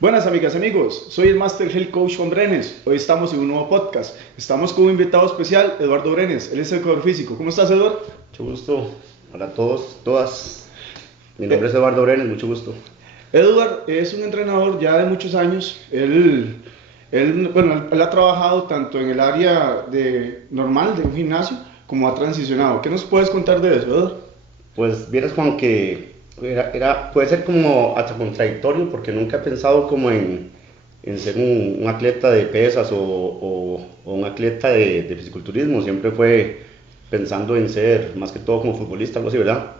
Buenas amigas, amigos, soy el Master Health Coach Juan Brenes. Hoy estamos en un nuevo podcast. Estamos con un invitado especial, Eduardo Brenes. Él es educador físico. ¿Cómo estás, Eduardo? Mucho gusto. Hola a todos, todas. Mi nombre Eh, es Eduardo Brenes, mucho gusto. Eduardo es un entrenador ya de muchos años. Él ha trabajado tanto en el área normal de un gimnasio como ha transicionado. ¿Qué nos puedes contar de eso, Eduardo? Pues vieras Juan que puede ser como hasta contradictorio porque nunca he pensado como en ser un atleta de pesas o un atleta de fisiculturismo. Siempre fue pensando en ser más que todo como futbolista, algo así, ¿verdad?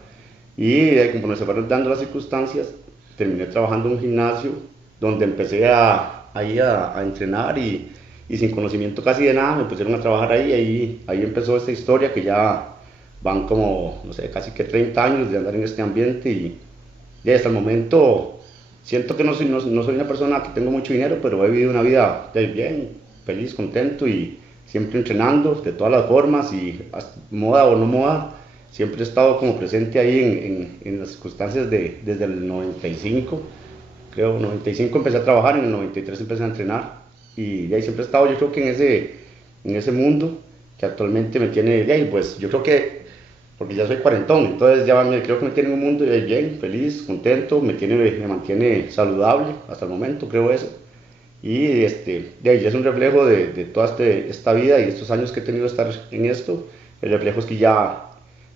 Y como se fueron dando las circunstancias, terminé trabajando en un gimnasio donde empecé a entrenar y sin conocimiento casi de nada me pusieron a trabajar ahí empezó esta historia que ya van como, no sé, casi que 30 años de andar en este ambiente y hasta el momento siento que no soy una persona que tengo mucho dinero, pero he vivido una vida bien, feliz, contento y siempre entrenando de todas las formas y moda o no moda, siempre he estado como presente ahí en las circunstancias desde el 95, creo, 95 empecé a trabajar, en el 93 empecé a entrenar y de ahí siempre he estado yo creo que en ese mundo que actualmente me tiene de ahí, pues yo creo que porque ya soy cuarentón, entonces creo que me tiene en un mundo bien, feliz, contento, me mantiene saludable hasta el momento, creo eso. Y de ahí ya es un reflejo de toda esta vida y estos años que he tenido de estar en esto. El reflejo es que ya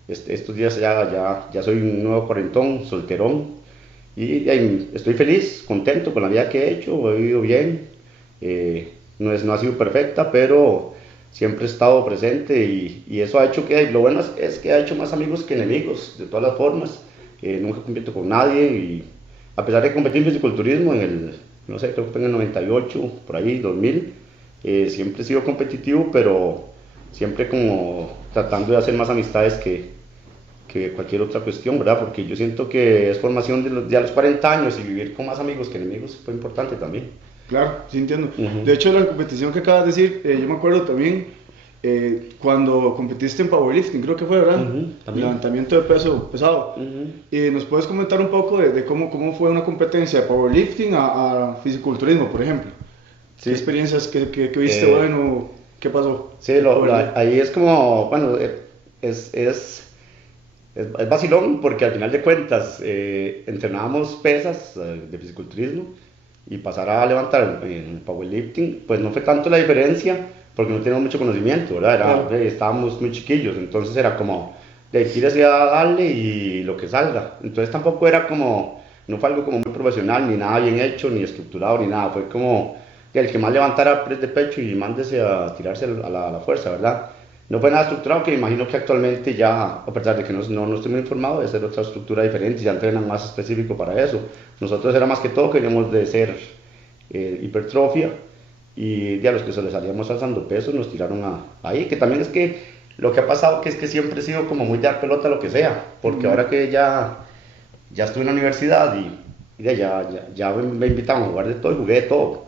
estos días ya soy un nuevo cuarentón, solterón. Y ahí estoy feliz, contento con la vida que he hecho, he vivido bien. No ha sido perfecta, pero siempre he estado presente y eso ha hecho lo bueno es que ha hecho más amigos que enemigos, de todas las formas. Nunca compito con nadie y a pesar de competir en fisiculturismo no sé, creo que fue en el 98, por ahí, 2000, siempre he sido competitivo, pero siempre como tratando de hacer más amistades que cualquier otra cuestión, ¿verdad? Porque yo siento que es formación de a los 40 años y vivir con más amigos que enemigos fue importante también. Claro, sí entiendo. Ujú. De hecho, la competición que acabas de decir, yo me acuerdo también cuando competiste en powerlifting, creo que fue, ¿verdad? Ujú, también. Levantamiento de peso pesado. Ujú. ¿Y nos puedes comentar un poco de cómo fue una competencia de powerlifting a fisiculturismo, por ejemplo? ¿Qué Sí, experiencias que viste eh, bueno? ¿Qué pasó? sí Por ahí. ahí es como, bueno, es, es, es vacilón porque al final de cuentas entrenábamos pesas de fisiculturismo y pasar a levantar en powerlifting, pues no fue tanto la diferencia porque no teníamos mucho conocimiento, ¿verdad? Claro, Estábamos muy chiquillos, entonces era como de tírese a darle y lo que salga. Entonces tampoco era como, no fue algo como muy profesional, ni nada bien hecho, ni estructurado, ni nada. Fue como el que más levantara press de pecho y mándese a tirarse a la fuerza, ¿verdad? No fue nada estructurado, que imagino que actualmente ya, a pesar de que no estoy muy informado, debe ser otra estructura diferente, ya entrenan más específico para eso. Nosotros era más que todo, queríamos de ser hipertrofia y ya los que se les salíamos alzando pesos nos tiraron ahí, que también es que lo que ha pasado que es que siempre he sido como muy de dar pelota a lo que sea, porque ahora que ya estuve en la universidad ya me invitaban a jugar de todo y jugué de todo,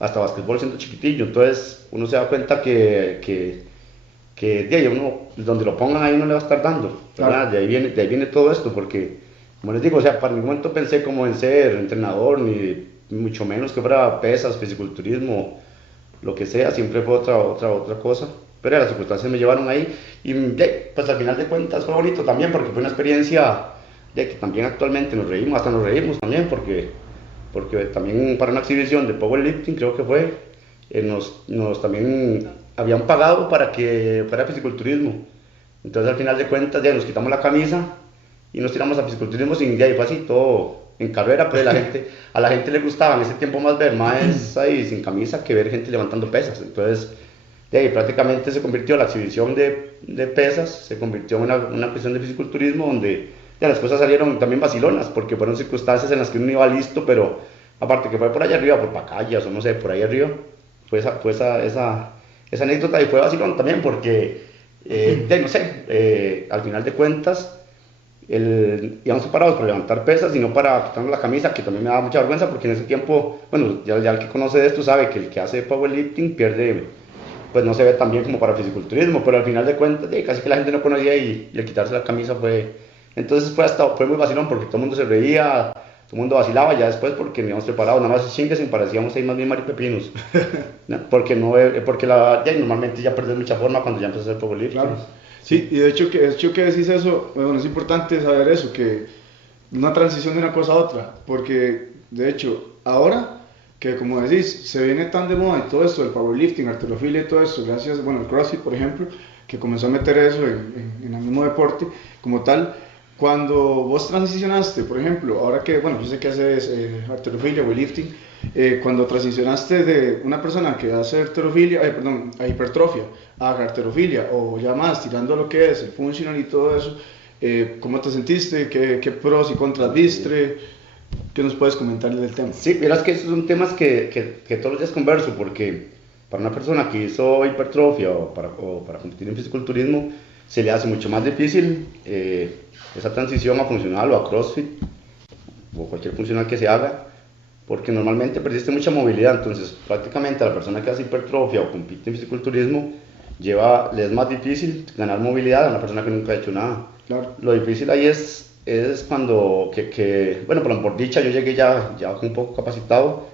hasta basquetbol siendo chiquitillo, entonces uno se da cuenta que de ahí uno, donde lo pongan ahí no le va a estar dando, ¿verdad? claro. De ahí viene todo esto, porque, como les digo, o sea, para ningún momento pensé como en ser entrenador, ni mucho menos que fuera pesas, fisiculturismo, lo que sea, siempre fue otra cosa, pero las circunstancias me llevaron ahí, y pues al final de cuentas fue bonito también, porque fue una experiencia de que también actualmente nos reímos, hasta nos reímos también, porque también para una exhibición de powerlifting creo que fue, nos también habían pagado para que fuera fisiculturismo. Entonces al final de cuentas ya nos quitamos la camisa y nos tiramos a fisiculturismo sin idea y fue así todo en carrera, pero a la gente le gustaba en ese tiempo más ver más ahí sin camisa que ver gente levantando pesas. Entonces de ahí prácticamente se convirtió la exhibición de pesas, se convirtió en una cuestión de fisiculturismo donde ya las cosas salieron también vacilonas porque fueron circunstancias en las que uno iba listo, pero aparte que fue por allá arriba, por Pacayas o no sé, por ahí arriba, esa anécdota y fue vacilón también porque, no sé, al final de cuentas, íbamos separados para levantar pesas y no para quitarnos la camisa, que también me daba mucha vergüenza porque en ese tiempo, bueno, ya el que conoce de esto sabe que el que hace powerlifting pierde, pues no se ve tan bien como para fisiculturismo, pero al final de cuentas, casi que la gente no conocía y el quitarse la camisa fue, entonces fue muy vacilón porque todo el mundo se reía, todo el mundo vacilaba ya después porque me habíamos preparado, nada más chingues y parecíamos ahí más bien maripepinos. ¿No? Porque, no, porque ya, normalmente ya perdés mucha forma cuando ya empiezas a hacer powerlifting. Claro. Sí, y de hecho que decís eso, bueno, es importante saber eso, que una transición de una cosa a otra, porque de hecho ahora que como decís, se viene tan de moda y todo esto, el powerlifting, halterofilia y todo esto, gracias, bueno, el CrossFit por ejemplo, que comenzó a meter eso en el mismo deporte como tal. Cuando vos transicionaste, por ejemplo, ahora que, bueno, yo sé que haces halterofilia, weightlifting, cuando transicionaste de una persona que hace halterofilia, perdón, a hipertrofia, a halterofilia, o ya más, tirando lo que es el funcional y todo eso, ¿cómo te sentiste? ¿Qué pros y contras viste? ¿Qué nos puedes comentar del tema? Sí, verás que esos son temas que todos los días converso, porque para una persona que hizo hipertrofia o para competir en fisiculturismo, se le hace mucho más difícil esa transición a funcional o a CrossFit o cualquier funcional que se haga, porque normalmente perdiste mucha movilidad. Entonces prácticamente a la persona que hace hipertrofia o compite en fisiculturismo le es más difícil ganar movilidad a una persona que nunca ha hecho nada. Claro. Lo difícil ahí es cuando, bueno, por dicha yo llegué ya un poco capacitado,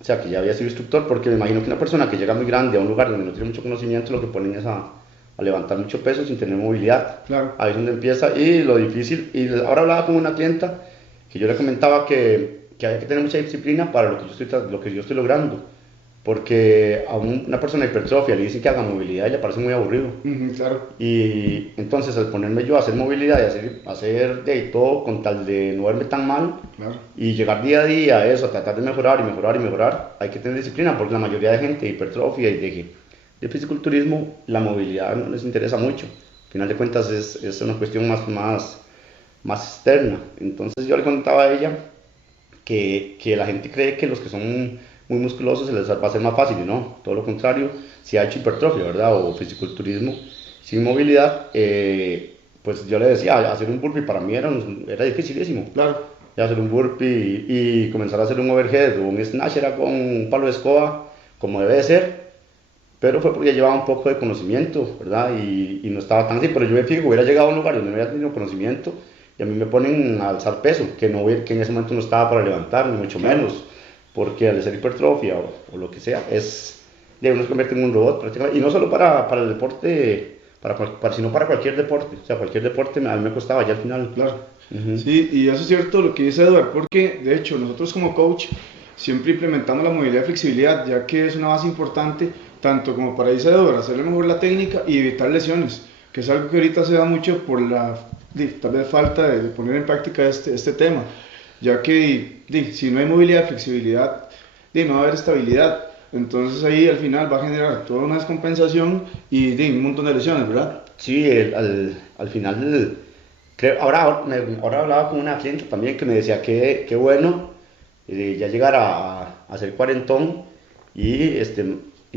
o sea que ya había sido instructor, porque me imagino que una persona que llega muy grande a un lugar donde no tiene mucho conocimiento, lo que ponen es a levantar mucho peso sin tener movilidad. Claro. Ahí es donde empieza, y lo difícil, y ahora hablaba con una clienta que yo le comentaba que hay que tener mucha disciplina para lo que yo estoy logrando, porque a una persona de hipertrofia le dicen que haga movilidad y le parece muy aburrido. Claro. Y entonces al ponerme yo a hacer movilidad y hacer de todo con tal de no verme tan mal, Claro. y llegar día a día a eso, a tratar de mejorar y mejorar y mejorar, hay que tener disciplina, porque la mayoría de gente de hipertrofia y de fisiculturismo, la movilidad no les interesa mucho. Al final de cuentas es una cuestión más externa. Entonces yo le contaba a ella que la gente cree que los que son muy musculosos se les va a hacer más fácil, y no, todo lo contrario. Si ha hecho hipertrofia, ¿verdad? O fisiculturismo sin movilidad, pues yo le decía, hacer un burpee para mí era dificilísimo. Claro. Y hacer un burpee y comenzar a hacer un overhead o un snatch era con un palo de escoba, como debe de ser, pero fue porque ya llevaba un poco de conocimiento, ¿verdad? Y no estaba tan así, pero yo me fijo, hubiera llegado a un lugar donde no hubiera tenido conocimiento y a mí me ponen a alzar peso, que en ese momento no estaba para levantar, ni mucho menos, porque al hacer hipertrofia o lo que sea, uno se convierte en un robot prácticamente, y no solo para el deporte, sino para cualquier deporte. O sea, cualquier deporte a mí me costaba ya al final. Claro. Sí, y eso es cierto lo que dice Eduard, porque de hecho nosotros como coach siempre implementamos la movilidad y flexibilidad, ya que es una base importante tanto como para, dice Eduard, hacerle mejor la técnica y evitar lesiones, que es algo que ahorita se da mucho por la tal vez falta de poner en práctica este tema, ya que si no hay movilidad y flexibilidad, no va a haber estabilidad. Entonces ahí al final va a generar toda una descompensación y un montón de lesiones, ¿verdad? Sí, al final, ahora hablaba con una cliente también que me decía que bueno ya llegar a ser cuarentón y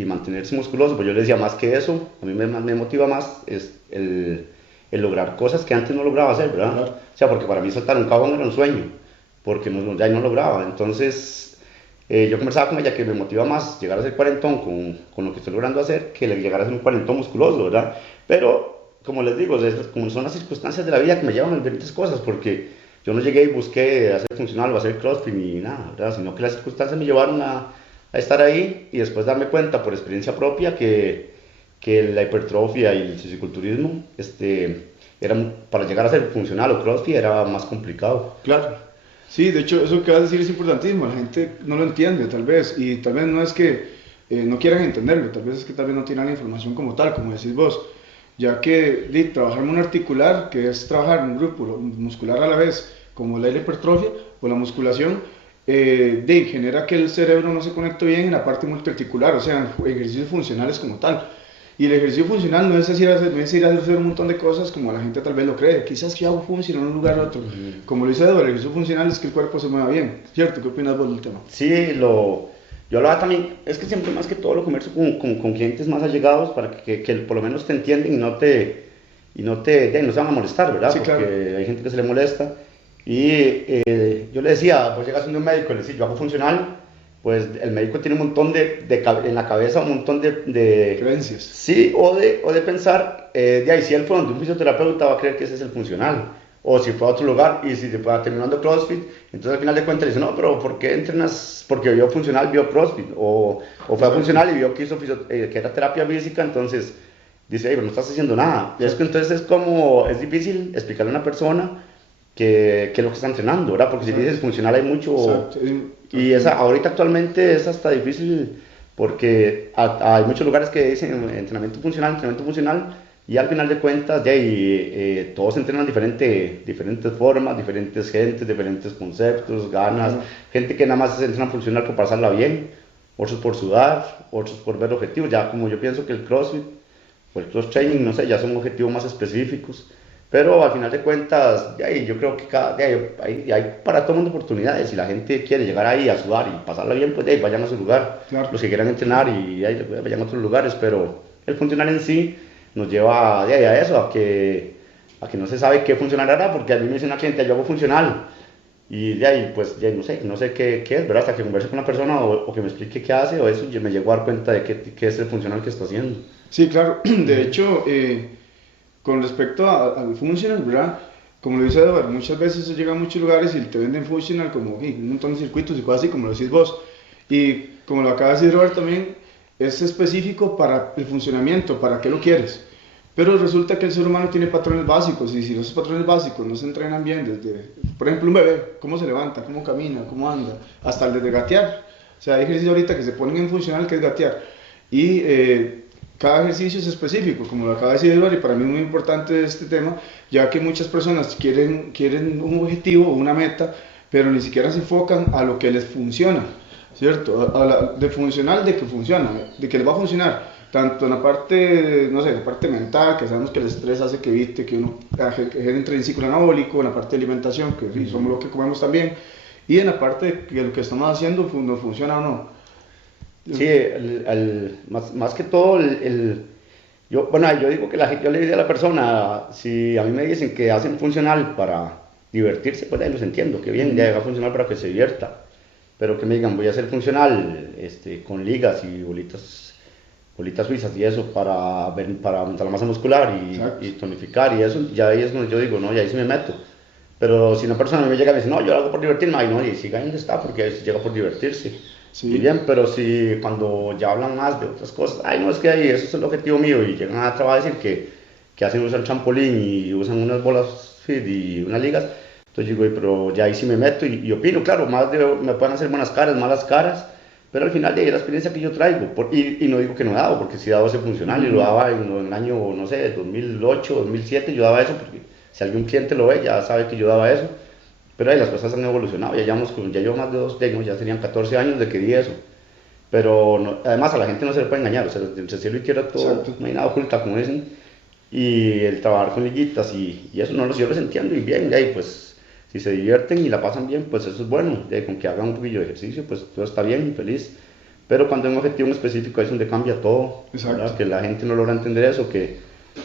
mantenerse musculoso. Pues yo le decía, más que eso, a mí me motiva más es el lograr cosas que antes no lograba hacer, ¿verdad? Claro. O sea, porque para mí saltar un cajón era un sueño, porque ya no lograba. Entonces yo conversaba con ella que me motiva más llegar a ser cuarentón con lo que estoy logrando hacer, que llegar a ser un cuarentón musculoso, ¿verdad? Pero, como les digo, como son las circunstancias de la vida que me llevan a diferentes cosas, porque yo no llegué y busqué hacer funcional o hacer CrossFit ni nada, ¿verdad? Sino que las circunstancias me llevaron a estar ahí, y después darme cuenta por experiencia propia que la hipertrofia y el fisiculturismo para llegar a ser funcional o CrossFit era más complicado. Claro. Sí, de hecho, eso que vas a decir es importantísimo. La gente no lo entiende, tal vez, y tal vez no es que no quieran entenderlo, tal vez es que tal vez no tienen la información como tal, como decís vos, ya que trabajar monoarticular, que es trabajar en un grupo muscular a la vez, como la hipertrofia o la musculación, genera que el cerebro no se conecte bien en la parte multiarticular, o sea, ejercicios funcionales como tal. Y el ejercicio funcional no es ir a hacer un montón de cosas como la gente tal vez lo cree. Quizás yo hago funcional en un lugar u otro. Como lo dice Eduardo, el ejercicio funcional es que el cuerpo se mueva bien, ¿cierto? ¿Qué opinas vos del tema? Sí, yo hablaba también, es que siempre más que todo lo converso con clientes más allegados para que por lo menos te entienden y no se van a molestar, ¿verdad? Sí, claro. Porque hay gente que se le molesta. Y yo le decía, pues llegas a un médico y le decís, yo hago funcional, pues el médico tiene un montón en la cabeza, un montón de creencias. Sí, o de pensar, si él fue donde un fisioterapeuta va a creer que ese es el funcional, o si fue a otro lugar y si se fue terminando CrossFit, entonces al final de cuentas le dice, no, pero ¿por qué entrenas? Porque vio funcional, vio CrossFit, o fue a funcional y vio que hizo que era terapia física, entonces dice, pero no estás haciendo nada. Y es que entonces es difícil explicarle a una persona que es lo que está entrenando, ¿verdad? Porque si dices funcional hay mucho, y ahorita actualmente es hasta difícil porque hay muchos lugares que dicen entrenamiento funcional, y al final de cuentas todos entrenan diferentes formas, diferentes gentes, diferentes conceptos, ganas, gente que nada más entrena funcional por pasarla bien, otros por sudar, otros por ver objetivos, ya como yo pienso que el CrossFit o el cross training, no sé, ya son objetivos más específicos. Pero al final de cuentas, yo creo que hay para todo el mundo oportunidades. Si la gente quiere llegar ahí a sudar y pasarla bien, pues vayan a su lugar. Claro. Los que quieran entrenar y vayan a otros lugares. Pero el funcional en sí nos lleva a eso, a que no se sabe qué funcional hará, porque a mí me dice una cliente, yo hago funcional. Y de ahí, pues no sé qué es, ¿verdad? Hasta que converse con una persona o que me explique qué hace o eso, yo me llego a dar cuenta de qué es el funcional que está haciendo. Sí, claro. De hecho, con respecto al funcional, ¿verdad? Como lo dice Edward, muchas veces se llega a muchos lugares y te venden funcional como un montón de circuitos y cosas así, como lo decís vos. Y como lo acaba de decir Robert también, es específico para el funcionamiento, para qué lo quieres. Pero resulta que el ser humano tiene patrones básicos, y si esos patrones básicos no se entrenan bien, desde, por ejemplo, un bebé, cómo se levanta, cómo camina, cómo anda, hasta el de gatear. O sea, hay ejercicios ahorita que se ponen en funcional, que es gatear. Y cada ejercicio es específico, como lo acaba de decir Edward, y para mí es muy importante este tema, ya que muchas personas quieren un objetivo o una meta, pero ni siquiera se enfocan a lo que les funciona, ¿cierto? De funcional, de que funciona, de que les va a funcionar, tanto en la parte, no sé, la parte mental, que sabemos que el estrés hace que evite que uno entre en ciclo anabólico, en la parte de alimentación, que sí, somos lo que comemos también, y en la parte de que lo que estamos haciendo nos funciona o no. Sí, más que todo, yo digo que yo le diría a la persona, si a mí me dicen que hacen funcional para divertirse, pues ahí los entiendo, que bien, ya haga funcional para que se divierta, pero que me digan, voy a hacer funcional con ligas y bolitas suizas y eso para aumentar la masa muscular y tonificar y eso, ya ahí es donde yo digo, no, ya ahí sí me meto. Pero si una persona me llega y me dice, no, yo lo hago por divertirme, ay no, y siga donde está, porque llega por divertirse. Sí. Y bien, pero si cuando ya hablan más de otras cosas, ay no, es que ahí eso es el objetivo mío, y llegan a decir que hacen usar trampolín y usan unas bolas fit y unas ligas, entonces digo, pero ya ahí sí me meto y opino, claro, me pueden hacer buenas caras, malas caras, pero al final de ahí la experiencia que yo traigo, y no digo que no he dado, porque sí he dado ese funcional y lo daba en el año, no sé, 2008, 2007, yo daba eso, porque si algún cliente lo ve ya sabe que yo daba eso. Pero ahí las cosas han evolucionado, ya llevo más de 2 años, ya serían 14 años de que di eso. Pero además a la gente no se le puede engañar, o sea, entre cielo y tierra todo, exacto, no hay nada oculta, como dicen. Y el trabajar con liguitas y eso yo los entiendo y bien, y pues si se divierten y la pasan bien, pues eso es bueno. Con que hagan un poquillo de ejercicio, pues todo está bien, feliz. Pero cuando hay un objetivo específico es donde cambia todo, que la gente no logra entender eso,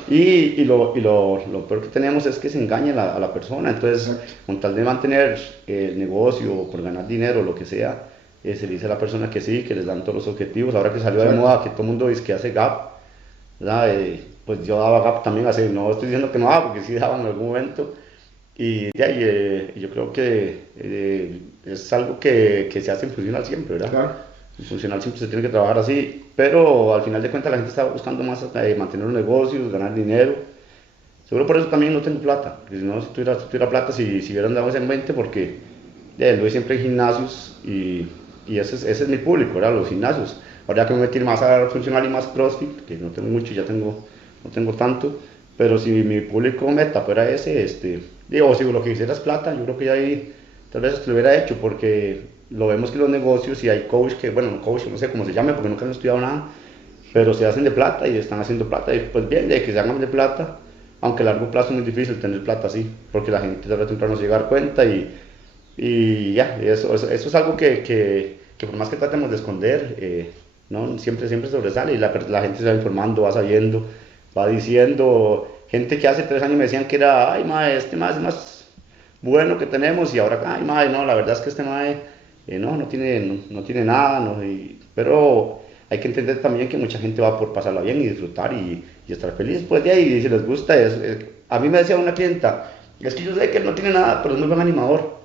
y lo peor que tenemos es que se engaña a la persona. Entonces, exacto, con tal de mantener el negocio, por ganar dinero, lo que sea, se le dice a la persona que sí, que les dan todos los objetivos. Ahora que salió de moda, que todo el mundo dice que hace GAP, ¿verdad? Pues yo daba GAP también, no estoy diciendo que no haga, porque sí daba en algún momento. Y yo creo que es algo que se hace en funcional siempre, ¿verdad? Claro. En funcional siempre se tiene que trabajar así, pero al final de cuentas la gente está buscando más mantener los negocios, ganar dinero. Seguro por eso también no tengo plata, porque si no, si tuviera plata, si hubieran dado ese en mente, porque lo doy siempre en gimnasios y ese es mi público, ¿verdad? Los gimnasios. Ahora que me metí más a funcional y más CrossFit, que no tengo mucho, no tengo tanto, pero si mi público meta fuera ese, si lo que quisiera es plata, yo creo que ya ahí tal vez lo hubiera hecho, porque lo vemos que los negocios y hay coach coach, no sé cómo se llame, porque nunca han estudiado nada, pero se hacen de plata y están haciendo plata, y pues bien, de que se hagan de plata, aunque a largo plazo es muy difícil tener plata así, porque la gente tarde o temprano se llega a dar cuenta eso es algo que por más que tratemos de esconder, no, siempre sobresale, y la gente se va informando, va sabiendo, va diciendo. Gente que hace 3 años me decían que era, ay mae, este mae es el más bueno que tenemos, y ahora, ay mae, no, la verdad es que este mae no tiene nada, pero hay que entender también que mucha gente va por pasarla bien y disfrutar y estar feliz, pues de ahí, y si les gusta, a mí me decía una clienta Es que yo sé que él no tiene nada, pero es muy buen animador.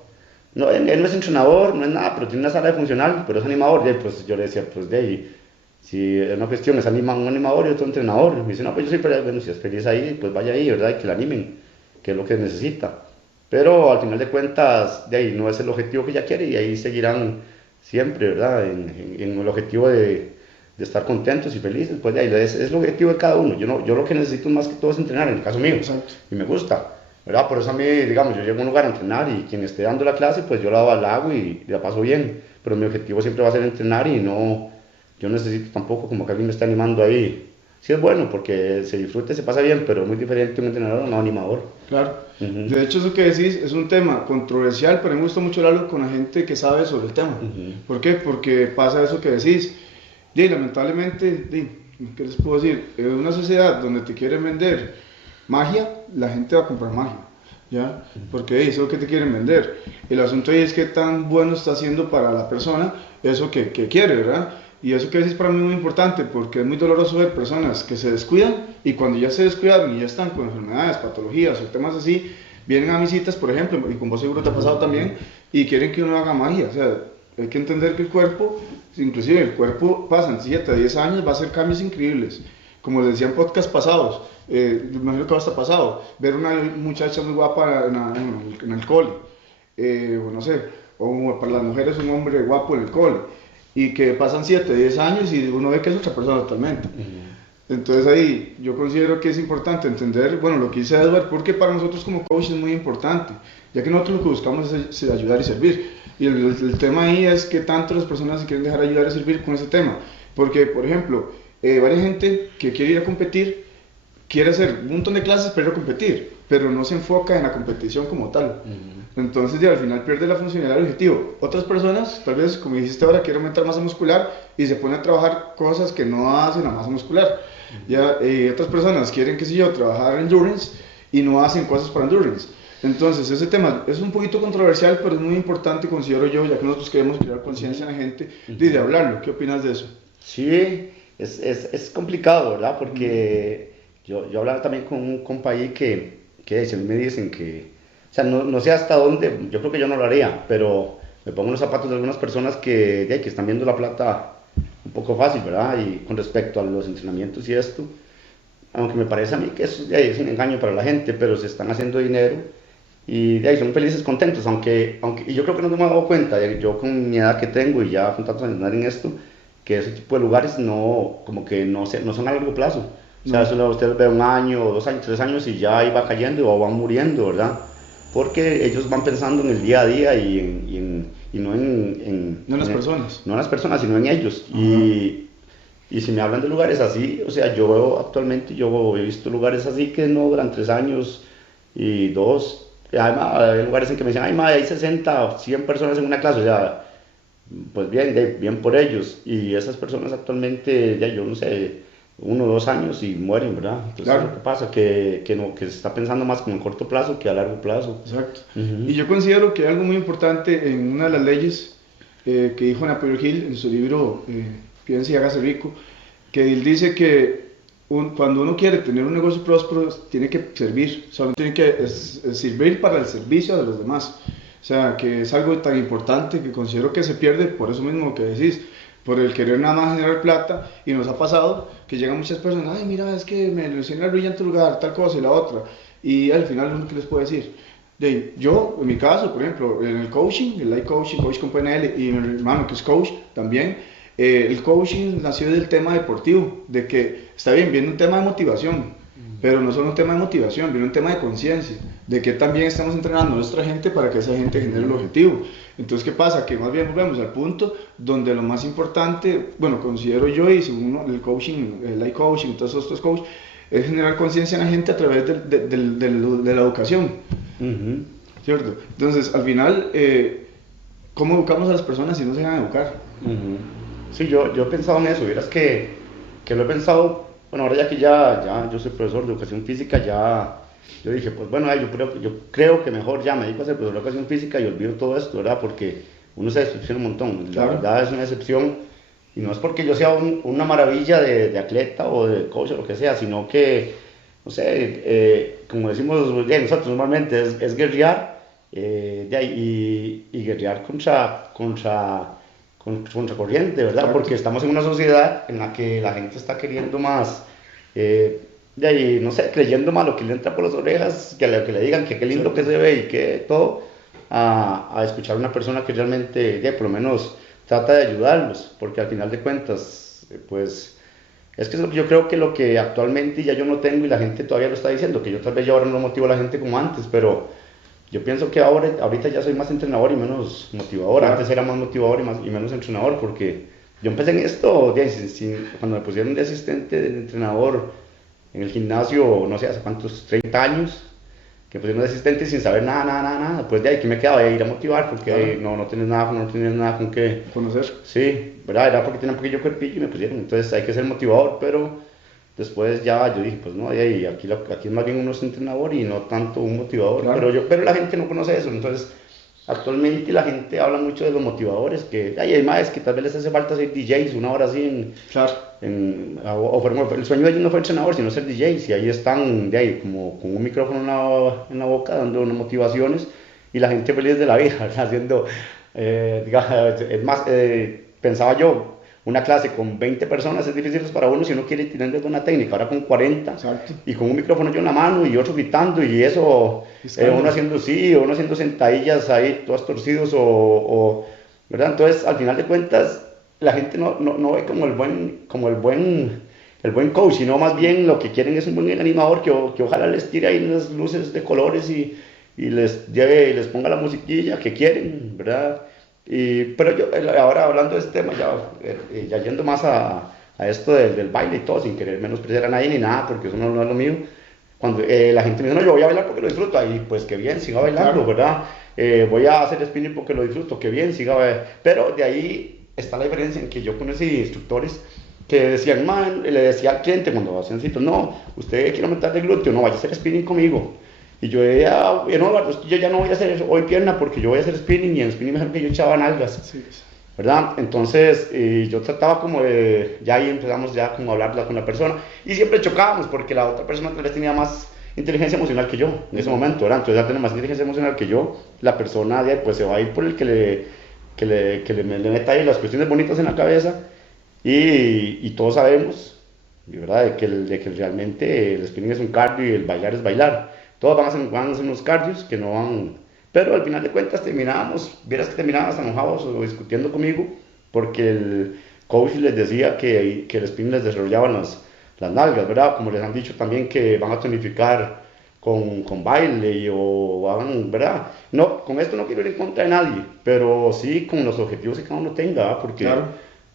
No, él no es entrenador, no es nada, pero tiene una sala de funcional, pero es animador. Y pues yo le decía, pues de ahí, si es una cuestión es un animador y otro entrenador. Y me dice, no, pues yo soy feliz, bueno, si es feliz ahí, pues vaya ahí, ¿verdad? Y que la animen, que es lo que necesita. Pero al final de cuentas, de ahí no es el objetivo que ella quiere y ahí seguirán siempre, ¿verdad? En el objetivo de estar contentos y felices, pues de ahí es el objetivo de cada uno. Yo lo que necesito más que todo es entrenar, en el caso mío, Exacto. y me gusta, ¿verdad? Por eso a mí, digamos, yo llego a un lugar a entrenar y quien esté dando la clase, pues yo la hago y la paso bien, pero mi objetivo siempre va a ser entrenar y no, yo necesito tampoco como que alguien me esté animando ahí. Sí es bueno porque se disfruta y se pasa bien, pero es muy diferente un entrenador a un animador. Claro. Ujú. De hecho, eso que decís es un tema controversial, pero me gusta mucho hablarlo con la gente que sabe sobre el tema. ¿Por qué? Porque pasa eso que decís. Y lamentablemente, ¿qué les puedo decir? En una sociedad donde te quieren vender magia, la gente va a comprar magia. ¿Ya? Porque eso es lo que te quieren vender. El asunto ahí es qué tan bueno está haciendo para la persona eso que quiere, ¿verdad? Y eso que decís para mí es muy importante porque es muy doloroso ver personas que se descuidan y cuando ya se descuidaron y ya están con enfermedades, patologías o temas así, vienen a visitas, por ejemplo, y con vos seguro te ha pasado también, y quieren que uno haga magia. O sea, hay que entender que el cuerpo, inclusive el cuerpo pasan 7 a 10 años, va a hacer cambios increíbles. Como les decía en podcast pasados, me imagino que va a estar pasado, ver una muchacha muy guapa en el cole, o no sé, o para las mujeres un hombre guapo en el cole, y que pasan 7, 10 años y uno ve que es otra persona totalmente. Entonces ahí yo considero que es importante entender, bueno, lo que dice Edward, porque para nosotros como coach es muy importante, ya que nosotros lo que buscamos es ayudar y servir. Y el tema ahí es que tanto las personas se quieren dejar ayudar y servir con ese tema. Porque, por ejemplo, varias gente que quiere ir a competir, quiere hacer un montón de clases para ir a competir, pero no se enfoca en la competición como tal. Entonces, ya, al final pierde la funcionalidad del objetivo. Otras personas, tal vez, como dijiste ahora, quieren aumentar masa muscular y se ponen a trabajar cosas que no hacen la masa muscular. Ya, otras personas quieren, qué sé yo, trabajar endurance y no hacen cosas para endurance. Entonces, ese tema es un poquito controversial, pero es muy importante, considero yo, ya que nosotros queremos crear conciencia en la gente, de hablarlo. ¿Qué opinas de eso? Sí, es complicado, ¿verdad? Porque yo hablaba también con un compa ahí que a mí me dicen que, o sea, no sé hasta dónde, yo creo que yo no lo haría, pero me pongo en los zapatos de algunas personas que están viendo la plata un poco fácil, ¿verdad? Y con respecto a los entrenamientos y esto, aunque me parece a mí que es un engaño para la gente, pero se están haciendo dinero y de ahí son felices, contentos, y yo creo que no me he dado cuenta, yo con mi edad que tengo y ya con tantos años de andar en esto, que ese tipo de lugares no, como que no son a largo plazo. O sea, eso usted ve 1 año, 2 años, 3 años y ya iba cayendo o van muriendo, ¿verdad? Porque ellos van pensando en el día a día y no No en las personas. No en las personas, sino en ellos. Y si me hablan de lugares así, o sea, actualmente yo he visto lugares así que no duran 3 años y 2. Además, hay lugares en que me dicen, ay, madre, hay 60 o 100 personas en una clase, o sea, pues bien, bien por ellos. Y esas personas actualmente, ya yo no sé, 1 o 2 años y mueren, ¿verdad? Entonces, Claro. es lo que pasa, que se está pensando más como en corto plazo que a largo plazo. Exacto. Y yo considero que algo muy importante en una de las leyes que dijo Napoleon Hill en su libro Piense y hágase rico, que él dice que cuando uno quiere tener un negocio próspero, tiene que servir, o sea, uno tiene que servir para el servicio de los demás. O sea, que es algo tan importante que considero que se pierde por eso mismo que decís, por el querer nada más generar plata, y nos ha pasado que llegan muchas personas, ay, mira, es que me lo hicieron en tu lugar, tal cosa y la otra, y al final uno que les puede decir. Yo, en mi caso, por ejemplo, en el coaching, el life coaching, coach con PNL, y mi hermano que es coach también, el coaching nació del tema deportivo, de que está bien, viene un tema de motivación, pero no solo un tema de motivación, viene un tema de conciencia, de que también estamos entrenando a nuestra gente para que esa gente genere el objetivo. Entonces, ¿qué pasa? Que más bien volvemos al punto donde lo más importante, bueno, considero yo, y según el coaching, el life coaching, todos estos coaches, es generar conciencia en la gente a través de la educación, ¿cierto? Entonces, al final, ¿cómo educamos a las personas si no se dejan educar? Sí, yo he pensado en eso, vieras que lo he pensado, bueno, ahora ya que ya yo soy profesor de educación física, ya yo dije, pues bueno, yo creo que mejor ya me dedico a ser profesor de educación física y olvido todo esto, ¿verdad? Porque uno se decepciona un montón, Claro. la verdad es una decepción, y no es porque yo sea una maravilla de atleta o de coach o lo que sea, sino que no sé, como decimos ya, nosotros normalmente, es guerrear y guerrear contra corriente, ¿verdad? Exacto. Porque estamos en una sociedad en la que la gente está queriendo más, no sé, creyendo más lo que le entra por las orejas, que a lo que le digan que qué lindo que Exacto. se ve y que todo, a escuchar a una persona que realmente, por lo menos, trata de ayudarlos, porque al final de cuentas, pues, es que es lo que yo creo que lo que actualmente ya yo no tengo y la gente todavía lo está diciendo, que yo tal vez ya ahora no motivo a la gente como antes, pero yo pienso que ahorita ya soy más entrenador y menos motivador. Antes Claro. era más motivador y menos entrenador porque yo empecé en esto, cuando me pusieron de asistente de entrenador en el gimnasio, no sé hace cuántos, 30 años, que pusieron de asistente sin saber nada. Pues de ahí que me quedaba de ir a motivar porque Claro. no tienes nada con que. Conocer. Sí, ¿verdad? Era porque tenía un pequeño cuerpillo y me pusieron. Entonces hay que ser motivador, pero después ya yo dije, pues no, aquí es más bien uno es entrenador y no tanto un motivador. Claro. Pero la gente no conoce eso. Entonces, actualmente la gente habla mucho de los motivadores, que hay más que tal vez les hace falta ser DJs una hora así Claro. el sueño de ellos no fue entrenador, sino ser DJs. Y ahí están, de ahí, como con un micrófono en la boca, dando unas motivaciones y la gente feliz de la vida, ¿verdad? Haciendo, digamos, es más, pensaba yo, una clase con 20 personas es difícil para uno si uno quiere tener una técnica, ahora con 40 Exacto. y con un micrófono yo en la mano y otro gritando y eso, uno Escándalo. haciendo uno haciendo sentadillas ahí, todos torcidos ¿verdad? Entonces, al final de cuentas, la gente no ve el buen coach, sino más bien lo que quieren es un buen animador que ojalá les tire ahí unas luces de colores y les ponga la musiquilla que quieren, ¿verdad? Pero yo, ahora hablando de este tema, ya yendo más a esto del baile y todo, sin querer menospreciar a nadie ni nada, porque eso no es lo mío. Cuando la gente me dice, no, yo voy a bailar porque lo disfruto, ahí pues qué bien, siga bailando, Claro. ¿verdad? Voy a hacer spinning porque lo disfruto, qué bien, siga bailando. Pero de ahí está la diferencia en que yo conocí instructores que decían, man, le decía al cliente cuando hacían citas, no, usted quiere aumentar de glúteo, no, vaya a hacer spinning conmigo. Y yo, no, Eduardo, yo ya no voy a hacer hoy pierna porque yo voy a hacer spinning y en spinning mejor que yo echaba nalgas, Sí. ¿verdad? Entonces yo trataba como de, ya ahí empezamos ya como a hablar con la persona y siempre chocábamos porque la otra persona tal vez tenía más inteligencia emocional que yo en ese momento, ¿verdad? Entonces ya tiene más inteligencia emocional que yo, la persona ya, pues se va a ir por el le meta ahí las cuestiones bonitas en la cabeza y todos sabemos, ¿verdad? De que realmente el spinning es un cardio y el bailar es bailar. Todos van a hacer unos cardios que no van. Pero al final de cuentas vieras que terminábamos enojados o discutiendo conmigo, porque el coach les decía que el spinning les desarrollaba las nalgas, ¿verdad? Como les han dicho también que van a tonificar con baile o van, ¿verdad? No, con esto no quiero ir en contra de nadie, pero sí con los objetivos que cada uno tenga, ¿verdad? Claro.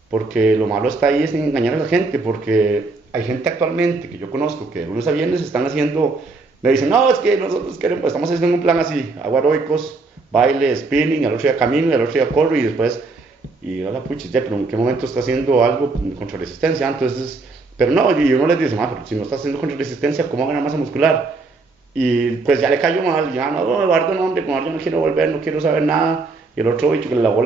Porque lo malo está ahí es en engañar a la gente, porque hay gente actualmente que yo conozco que de lunes a viernes están haciendo, me dicen, no, es que nosotros queremos, estamos haciendo un plan así, hago aeróbicos, baile, spinning, al otro día camino, al otro día corro y después, y hola puchis, pero ¿en qué momento está haciendo algo contra resistencia? Entonces, pero no, y uno les dice, pero si no está haciendo contra resistencia, ¿cómo va a ganar masa muscular? Y pues ya le cayó mal, ya no, Eduardo no, hombre, con Eduardo no quiero volver, no quiero saber nada. Y el otro bicho que le lavó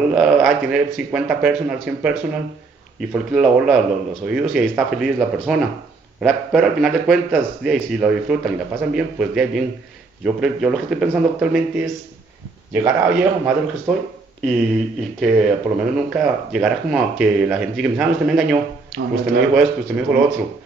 tiene 50 personal, 100 personal, y fue el que le lavó los oídos y ahí está feliz la persona, ¿verdad? Pero al final de cuentas, de ahí, si lo disfrutan y la pasan bien, pues de ahí bien. Yo lo que estoy pensando actualmente es llegar a viejo, más de lo que estoy, y que por lo menos nunca llegara como a que la gente diga, usted me engañó, Ajá, usted me dijo claro. esto, usted me dijo lo otro.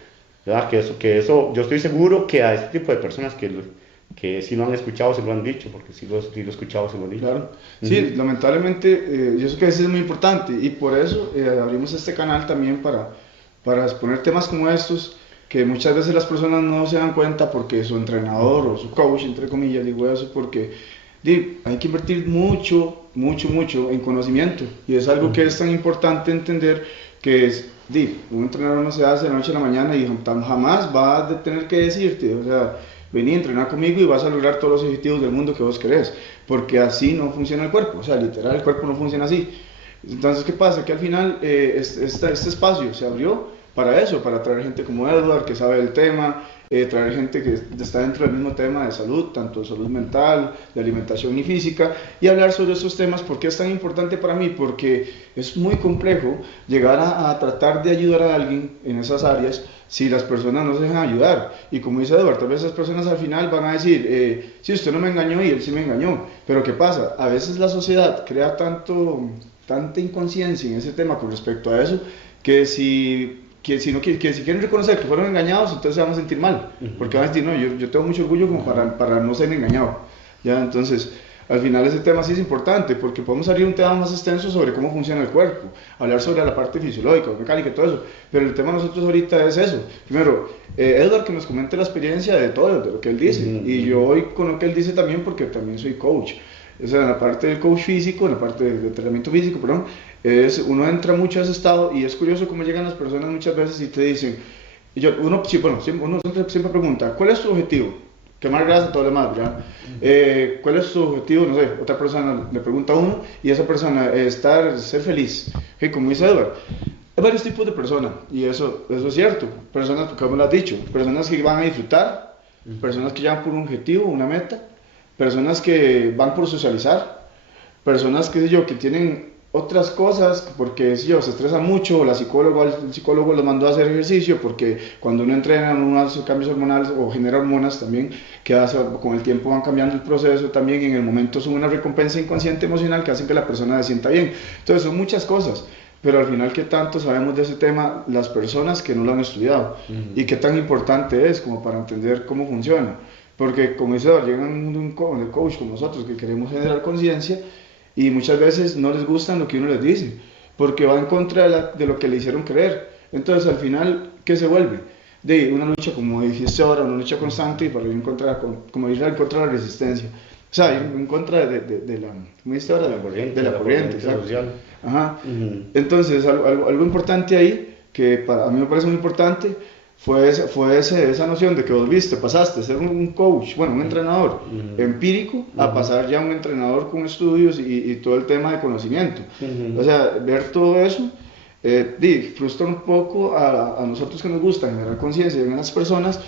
¿Verdad? Yo estoy seguro que a este tipo de personas que sí lo han escuchado, se lo han dicho, porque sí lo he escuchado, se lo han dicho. Claro, sí, Ujú. lamentablemente, yo sé que eso es muy importante y por eso abrimos este canal también para exponer temas como estos, que muchas veces las personas no se dan cuenta porque su entrenador o su coach, entre comillas, digo eso porque hay que invertir mucho en conocimiento y es algo que es tan importante entender que un entrenador no se hace de la noche a la mañana y jamás va a tener que decirte, o sea, vení a entrenar conmigo y vas a lograr todos los objetivos del mundo que vos querés, porque así no funciona el cuerpo, o sea, literal el cuerpo no funciona así. Entonces, ¿qué pasa? Que al final este espacio se abrió para eso, para traer gente como Edward, que sabe del tema, traer gente que está dentro del mismo tema de salud, tanto de salud mental, de alimentación y física, y hablar sobre esos temas. ¿Por qué es tan importante para mí? Porque es muy complejo llegar a tratar de ayudar a alguien en esas áreas si las personas no se dejan ayudar. Y como dice Edward, tal vez esas personas al final van a decir, sí, usted no me engañó y él sí me engañó. Pero ¿qué pasa? A veces la sociedad crea tanta inconsciencia en ese tema con respecto a eso, que si quieren reconocer que fueron engañados, entonces se van a sentir mal, porque van a decir, no, yo tengo mucho orgullo como para no ser engañado, ¿ya? Entonces, al final ese tema sí es importante, porque podemos abrir un tema más extenso sobre cómo funciona el cuerpo, hablar sobre la parte fisiológica, mecánica y todo eso, pero el tema de nosotros ahorita es eso. Primero, Edward, que nos comente la experiencia de todo, de lo que él dice, y yo hoy con lo que él dice también, porque también soy coach. O sea, en la parte del coach físico, en la parte de entrenamiento físico, perdón, uno entra mucho a ese estado y es curioso cómo llegan las personas muchas veces y te dicen, uno siempre pregunta, ¿cuál es tu objetivo? Quemar grasa y todo lo demás, ¿verdad? ¿Cuál es tu objetivo? No sé, otra persona le pregunta a uno y esa persona, ser feliz. Como dice Edward, hay varios tipos de personas y eso es cierto. Personas, como lo has dicho, personas que van a disfrutar, personas que llevan por un objetivo, una meta, personas que van por socializar, personas, qué sé yo, que tienen otras cosas porque si yo se estresa mucho, el psicólogo los mandó a hacer ejercicio porque cuando uno entrena uno hace cambios hormonales o genera hormonas también que con el tiempo van cambiando el proceso también y en el momento son una recompensa inconsciente emocional que hacen que la persona se sienta bien. Entonces son muchas cosas, pero al final qué tanto sabemos de ese tema las personas que no lo han estudiado y qué tan importante es como para entender cómo funciona, porque como dice, llegan un mundo de coach como nosotros que queremos generar conciencia y muchas veces no les gusta lo que uno les dice, porque va en contra de lo que le hicieron creer. Entonces al final, ¿qué se vuelve? De una lucha, como dijiste ahora, una lucha constante y para ir en contra, como ir en contra de la resistencia. O sea, ir en contra de la, ¿cómo dijiste ahora? De la corriente social. Ajá. Entonces, algo importante ahí, que para a mí me parece muy importante, fue esa noción de que vos pasaste de ser un coach, bueno, un entrenador empírico a pasar ya a un entrenador con estudios y todo el tema de conocimiento. O sea, ver todo eso frustra un poco a nosotros que nos gusta generar conciencia en las personas,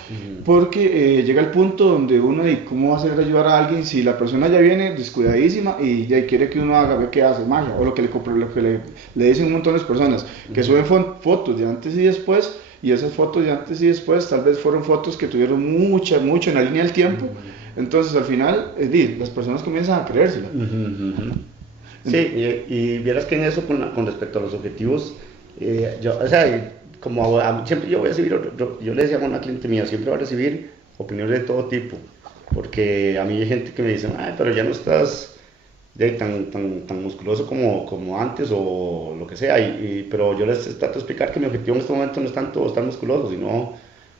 porque llega el punto donde uno, ¿cómo va a hacer ayudar a alguien si la persona ya viene descuidadísima y ya quiere que uno haga, ve que hace magia? O lo que le dicen un montón de personas, que suben fotos de antes y después, y esas fotos de antes y después tal vez fueron fotos que tuvieron mucho en la línea del tiempo. Entonces al final las personas comienzan a creérsela. Sí, y vieras que en eso con respecto a los objetivos, o sea, como siempre yo voy a recibir, yo le decía a una cliente mía, siempre voy a recibir opiniones de todo tipo, porque a mí hay gente que me dice, ay, pero ya no estás tan musculoso como antes o lo que sea, pero yo les trato de explicar que mi objetivo en este momento no es tanto estar musculoso, sino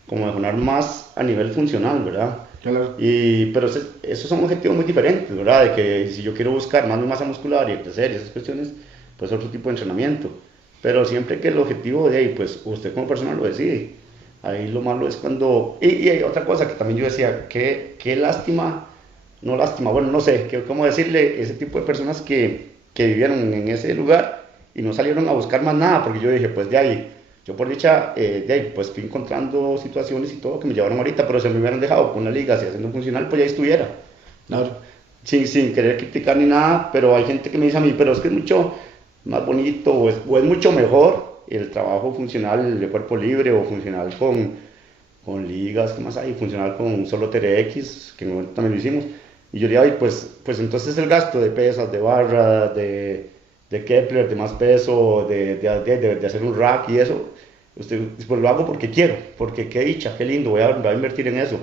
como mejorar más a nivel funcional, ¿verdad? Claro. Pero esos son objetivos muy diferentes, ¿verdad? De que si yo quiero buscar más masa muscular y crecer y esas cuestiones, pues otro tipo de entrenamiento. Pero siempre que el objetivo de ahí, pues usted como persona lo decide. Ahí lo malo es cuando... Y hay otra cosa que también yo decía, qué lástima, no lástima, bueno, no sé, cómo decirle, ese tipo de personas que vivieron en ese lugar y no salieron a buscar más nada, porque yo dije, pues de ahí, yo por dicha, pues fui encontrando situaciones y todo que me llevaron ahorita, pero si me hubieran dejado con la liga así haciendo funcional, pues ya estuviera, ¿no? Sin querer criticar ni nada, pero hay gente que me dice a mí, pero es que es mucho más bonito o es mucho mejor el trabajo funcional de cuerpo libre o funcional con ligas, ¿qué más hay? Funcional con solo TRX, que en un momento también lo hicimos. Y yo diría, pues entonces el gasto de pesas, de barra, de Kepler, de más peso, de hacer un rack y eso, pues lo hago porque quiero, porque qué dicha, qué lindo, voy a invertir en eso.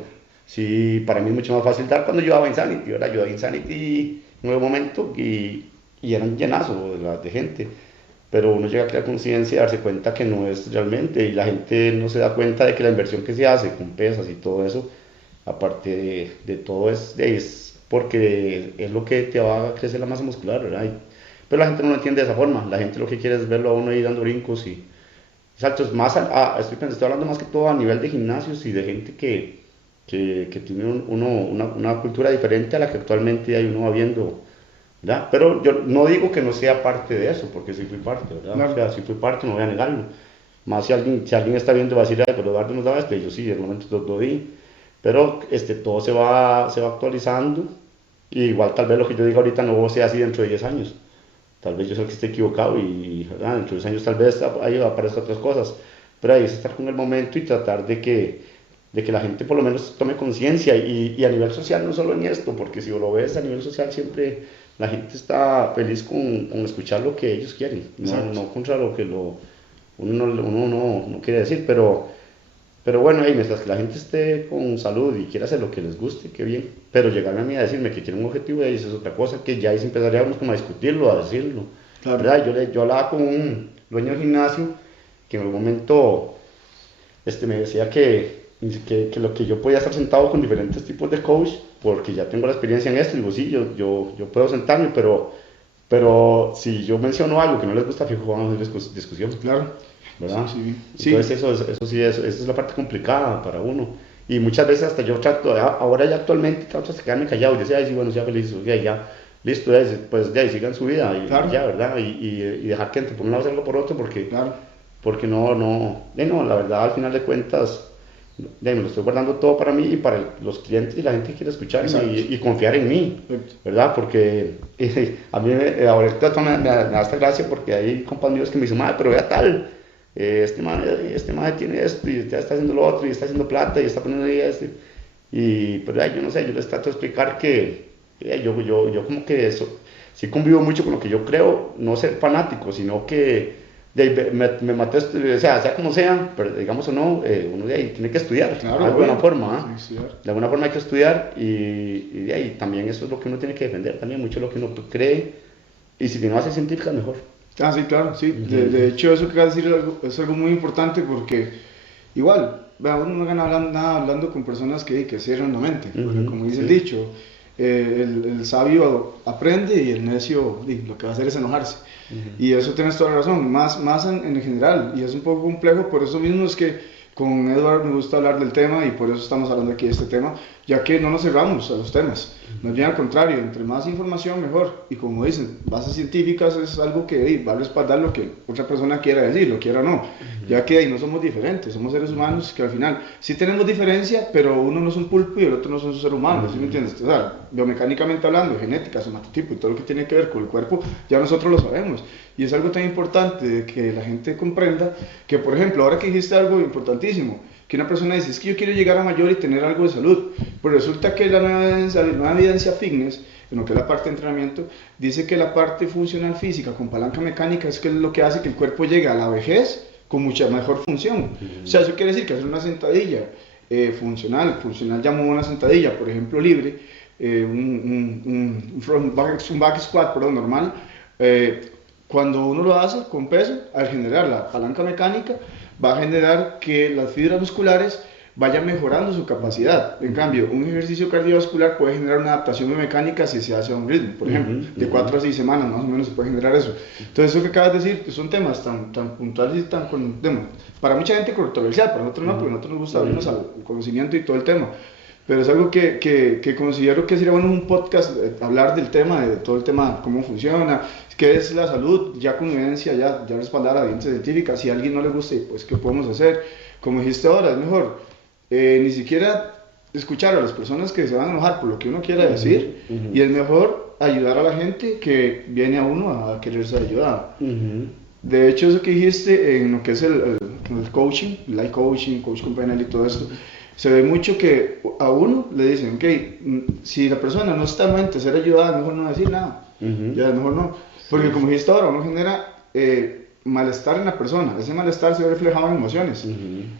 Sí, para mí es mucho más fácil dar cuando yo daba Insanity, ¿verdad? Yo daba Insanity en un momento y eran llenazos de gente, pero uno llega a crear conciencia y darse cuenta que no es realmente, y la gente no se da cuenta de que la inversión que se hace con pesas y todo eso, aparte de todo, es porque es lo que te va a crecer la masa muscular, ¿verdad? Pero la gente no lo entiende de esa forma, la gente lo que quiere es verlo a uno ahí dando brincos y... Exacto, es más, estoy hablando más que todo a nivel de gimnasios y de gente que tiene una cultura diferente a la que actualmente hay uno va viendo, ¿verdad? Pero yo no digo que no sea parte de eso, porque sí fui parte, ¿verdad? Claro. O sea, sí fui parte, no voy a negarlo. más si alguien está viendo va a decir, ay, pero Eduardo nos daba esto, y yo sí, en el momento lo di, pero todo se va actualizando, y igual tal vez lo que yo diga ahorita no sea así dentro de 10 años, tal vez yo soy el que esté equivocado y dentro de 10 años tal vez ahí aparezcan otras cosas, pero ahí es estar con el momento y tratar de que la gente por lo menos tome conciencia y a nivel social, no solo en esto, porque si lo ves a nivel social siempre la gente está feliz con escuchar lo que ellos quieren, no contra lo que uno no quiere decir, pero bueno, mientras que la gente esté con salud y quiera hacer lo que les guste, qué bien, pero llegarme a mí a decirme que quieren un objetivo, eso es otra cosa, que ya ahí empezaríamos como a discutirlo, a decirlo, Claro. ¿verdad? Yo hablaba con un dueño del gimnasio que en algún momento me decía que lo que yo podía estar sentado con diferentes tipos de coach, porque ya tengo la experiencia en esto, y digo, sí, yo puedo sentarme, pero si yo menciono algo que no les gusta, fijo, vamos a hacer discusión. Claro. ¿Verdad? Sí. Entonces eso sí, esa es la parte complicada para uno. Y muchas veces hasta yo trato, ahora ya actualmente trato de quedarme callado y decir, ay, sí, bueno, sea feliz, ya, listo, pues ya, y sigan su vida, y Claro. ya, ¿verdad? Y dejar que entre por un lado hacerlo por otro, porque Claro. no, la verdad, al final de cuentas, me lo estoy guardando todo para mí y para los clientes y la gente que quiere escucharme y confiar en mí, ¿verdad? Porque a mí ahorita me da esta gracia porque hay compas míos que me dicen, madre, pero vea tal, este madre tiene esto y ya está haciendo lo otro y está haciendo plata y está poniendo ahí pero yo no sé, yo les trato de explicar que yo como que eso, sí convivo mucho con lo que yo creo, no ser fanático, sino que me maté, o sea como sea, pero digamos o no, uno de ahí tiene que estudiar, Claro, de alguna forma, de alguna forma hay que estudiar y de ahí también eso es lo que uno tiene que defender, también mucho lo que uno cree, y si no hace científica mejor. Sí, claro, sí. De hecho, eso que vas a decir es algo muy importante porque igual, uno no gana nada hablando con personas que cierran la mente, porque como dice el dicho, el sabio aprende y el necio lo que va a hacer es enojarse. Y eso tienes toda la razón, más en general, y es un poco complejo, por eso mismo es que con Edward me gusta hablar del tema y por eso estamos hablando aquí de este tema, ya que no nos cerramos a los temas, más bien al contrario, entre más información mejor, y como dicen, bases científicas es algo que va a respaldar lo que otra persona quiera decir, lo quiera o no, ya que no somos diferentes, somos seres humanos que al final sí tenemos diferencia, pero uno no es un pulpo y el otro no es un ser humano, ¿sí me entiendes? O sea, biomecánicamente hablando, genética, somatotipo y todo lo que tiene que ver con el cuerpo, ya nosotros lo sabemos. Y es algo tan importante de que la gente comprenda que, por ejemplo, ahora que dijiste algo importantísimo, que una persona dice, es que yo quiero llegar a mayor y tener algo de salud, pues resulta que la nueva evidencia fitness, en lo que es la parte de entrenamiento, dice que la parte funcional física con palanca mecánica es lo que hace que el cuerpo llegue a la vejez con mucha mejor función. O sea, eso quiere decir que hacer una sentadilla funcional llamo una sentadilla, por ejemplo, libre, un back squat, normal, cuando uno lo hace con peso, al generar la palanca mecánica, va a generar que las fibras musculares vayan mejorando su capacidad. En cambio, un ejercicio cardiovascular puede generar una adaptación mecánica si se hace a un ritmo, por ejemplo, de 4 a 6 semanas más o menos se puede generar eso. Entonces, eso que acabas de decir, que son temas tan puntuales y tan, para mucha gente controversial, para nosotros no, porque a nosotros nos gusta abrirnos al conocimiento y todo el tema. Pero es algo que considero que sería bueno un podcast hablar del tema, de todo el tema, cómo funciona, qué es la salud, ya con evidencia, ya respaldar a evidencia científica. Si a alguien no le gusta, pues qué podemos hacer. Como dijiste ahora, es mejor ni siquiera escuchar a las personas que se van a enojar por lo que uno quiera decir, y es mejor ayudar a la gente que viene a uno a querer ser ayudada. De hecho, eso que dijiste en lo que es el coaching, life coaching, coach con PNL y todo esto, se ve mucho que a uno le dicen, ok, si la persona no está en mente ser ayudada, mejor no decir nada, ya mejor no, porque como dijiste ahora, uno genera malestar en la persona, ese malestar se ve reflejado en emociones.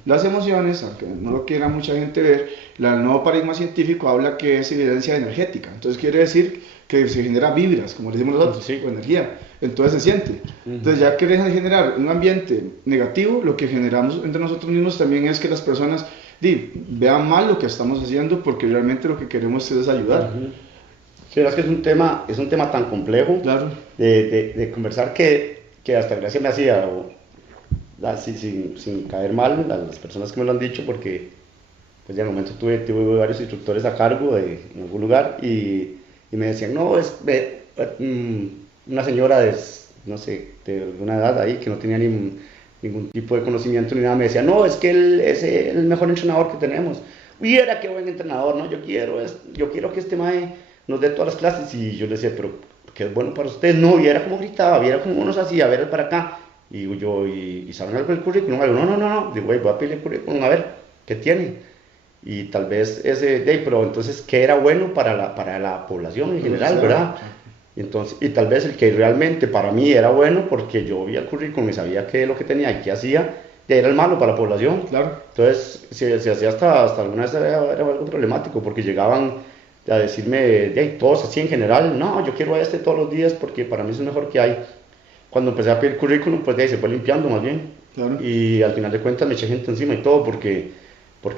Las emociones, aunque no lo quiera mucha gente ver, el nuevo paradigma científico habla que es evidencia energética, entonces quiere decir que se genera vibras, como le decimos nosotros, o energía, entonces se siente. Entonces ya que deja de generar un ambiente negativo, lo que generamos entre nosotros mismos también es que las personas vean mal lo que estamos haciendo, porque realmente lo que queremos es ayudar. Sí, es que es un tema tan complejo, claro, de conversar que hasta gracia me hacía, así sin caer mal a las personas que me lo han dicho, porque pues ya en el momento tuve varios instructores a cargo en algún lugar y me decían, no, es una señora de, no sé, de alguna edad ahí que no tenía ningún tipo de conocimiento ni nada, me decía, no, es que él es el mejor entrenador que tenemos. Viera qué buen entrenador, ¿no? Yo quiero que este mae nos dé todas las clases. Y yo le decía, pero ¿qué es bueno para usted? No, viera cómo gritaba, viera cómo nos hacía, a ver, para acá. Y digo yo, ¿y saben algo del currículum? Digo, no. Digo, güey, voy a pedir el currículum, a ver, ¿qué tiene? Y tal vez pero entonces, ¿qué era bueno para la población en general, verdad? Entonces, y tal vez el que realmente para mí era bueno, porque yo vi el currículum y sabía qué es lo que tenía y qué hacía, era el malo para la población. Claro. Entonces, se hacía hasta alguna vez era algo problemático, porque llegaban a decirme, todos así en general, no, yo quiero a este todos los días porque para mí es el mejor que hay. Cuando empecé a pedir currículum, pues de ahí se fue limpiando más bien. Claro. Y al final de cuentas me eché gente encima y todo, porque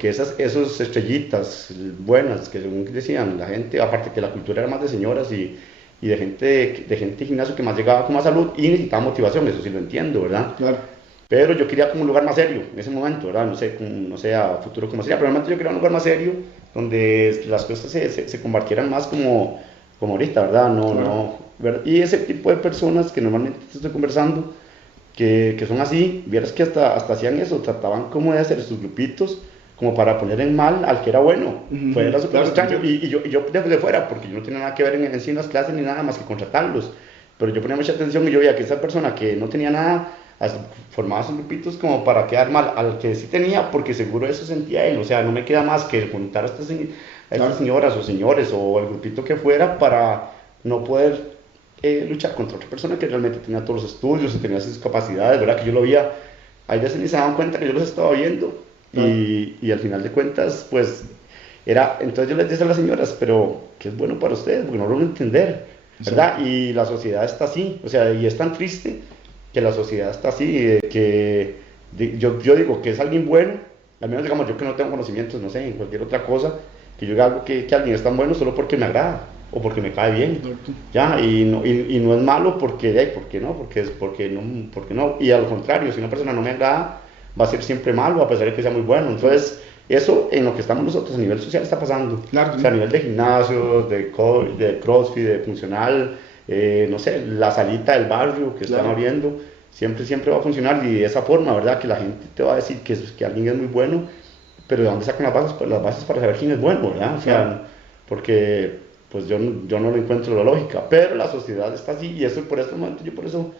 esos estrellitas buenas que según decían la gente, aparte que la cultura era más de señoras y de gente de gimnasio que más llegaba con más salud y necesitaba motivación, eso sí lo entiendo, ¿verdad? Claro. Pero yo quería como un lugar más serio en ese momento, ¿verdad? No sé a futuro cómo sería, pero realmente yo quería un lugar más serio donde las cosas se compartieran más como ahorita, ¿verdad? ¿verdad? Y ese tipo de personas que normalmente estoy conversando, que son así, vieras que hasta hacían eso, trataban como de hacer sus grupitos como para poner en mal al que era bueno. Era súper extraño. Y yo de fuera, porque yo no tenía nada que ver en sí en las clases ni nada más que contratarlos. Pero yo ponía mucha atención y yo veía que esa persona que no tenía nada formaba sus grupitos como para quedar mal al que sí tenía, porque seguro eso sentía él. O sea, no me queda más que juntar a estas señoras o señores o el grupito que fuera para no poder luchar contra otra persona que realmente tenía todos los estudios y tenía sus capacidades, ¿verdad? Que yo lo veía, hay veces ni se daban cuenta que yo los estaba viendo. Y al final de cuentas, pues, entonces yo les decía a las señoras, pero ¿qué es bueno para ustedes? Porque no lo van a entender, ¿verdad? Sí. Y la sociedad está así, o sea, y es tan triste que la sociedad está así, yo digo que es alguien bueno, al menos digamos yo que no tengo conocimientos, no sé, en cualquier otra cosa, que yo diga algo que alguien es tan bueno solo porque me agrada, o porque me cae bien, ya, y no es malo porque no, porque no, y al contrario, si una persona no me agrada, va a ser siempre malo a pesar de que sea muy bueno. Entonces, eso en lo que estamos nosotros a nivel social está pasando. Claro. O sea, a nivel de gimnasio, de crossfit, de funcional, no sé, la salita del barrio que están abriendo, siempre va a funcionar y de esa forma, ¿verdad? Que la gente te va a decir que alguien es muy bueno, pero ¿de dónde sacan las bases? Pues las bases para saber quién es bueno, ¿verdad? O sea, porque pues yo no lo encuentro la lógica, pero la sociedad está así y eso por este momento yo por eso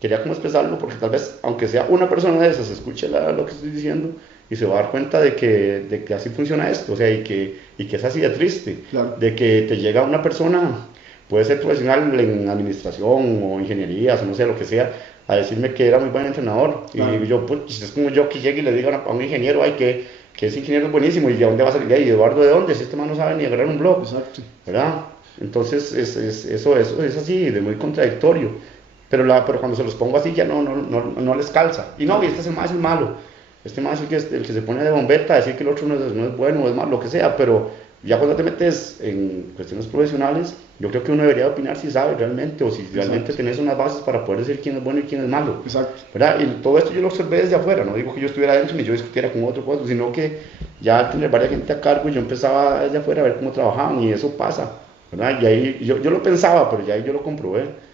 quería como expresarlo, porque tal vez, aunque sea una persona de esas, escuche lo que estoy diciendo y se va a dar cuenta de que así funciona esto, o sea, y que es así de triste, claro. De que te llega una persona, puede ser profesional en administración o ingeniería, o no sé, lo que sea, a decirme que era muy buen entrenador, claro. Y yo, pues, es como yo que llegue y le diga a un ingeniero, que ese ingeniero es buenísimo, y de dónde va a salir de ahí, Eduardo, ¿de dónde? Si este man no sabe ni agarrar un blog, exacto, ¿verdad? Entonces, eso es así, de muy contradictorio. Pero cuando se los pongo así ya no les calza. Y no, y este es el más malo. Este más es el que se pone de bombeta a decir que el otro no es bueno o es malo, lo que sea. Pero ya cuando te metes en cuestiones profesionales, yo creo que uno debería opinar si sabe realmente o si realmente tienes unas bases para poder decir quién es bueno y quién es malo. Exacto. ¿Verdad? Y todo esto yo lo observé desde afuera. No digo que yo estuviera adentro ni yo discutiera con otro puesto, sino que ya al tener varias gente a cargo yo empezaba desde afuera a ver cómo trabajaban y eso pasa. ¿Verdad? Y ahí yo lo pensaba, pero ya ahí yo lo comprobé.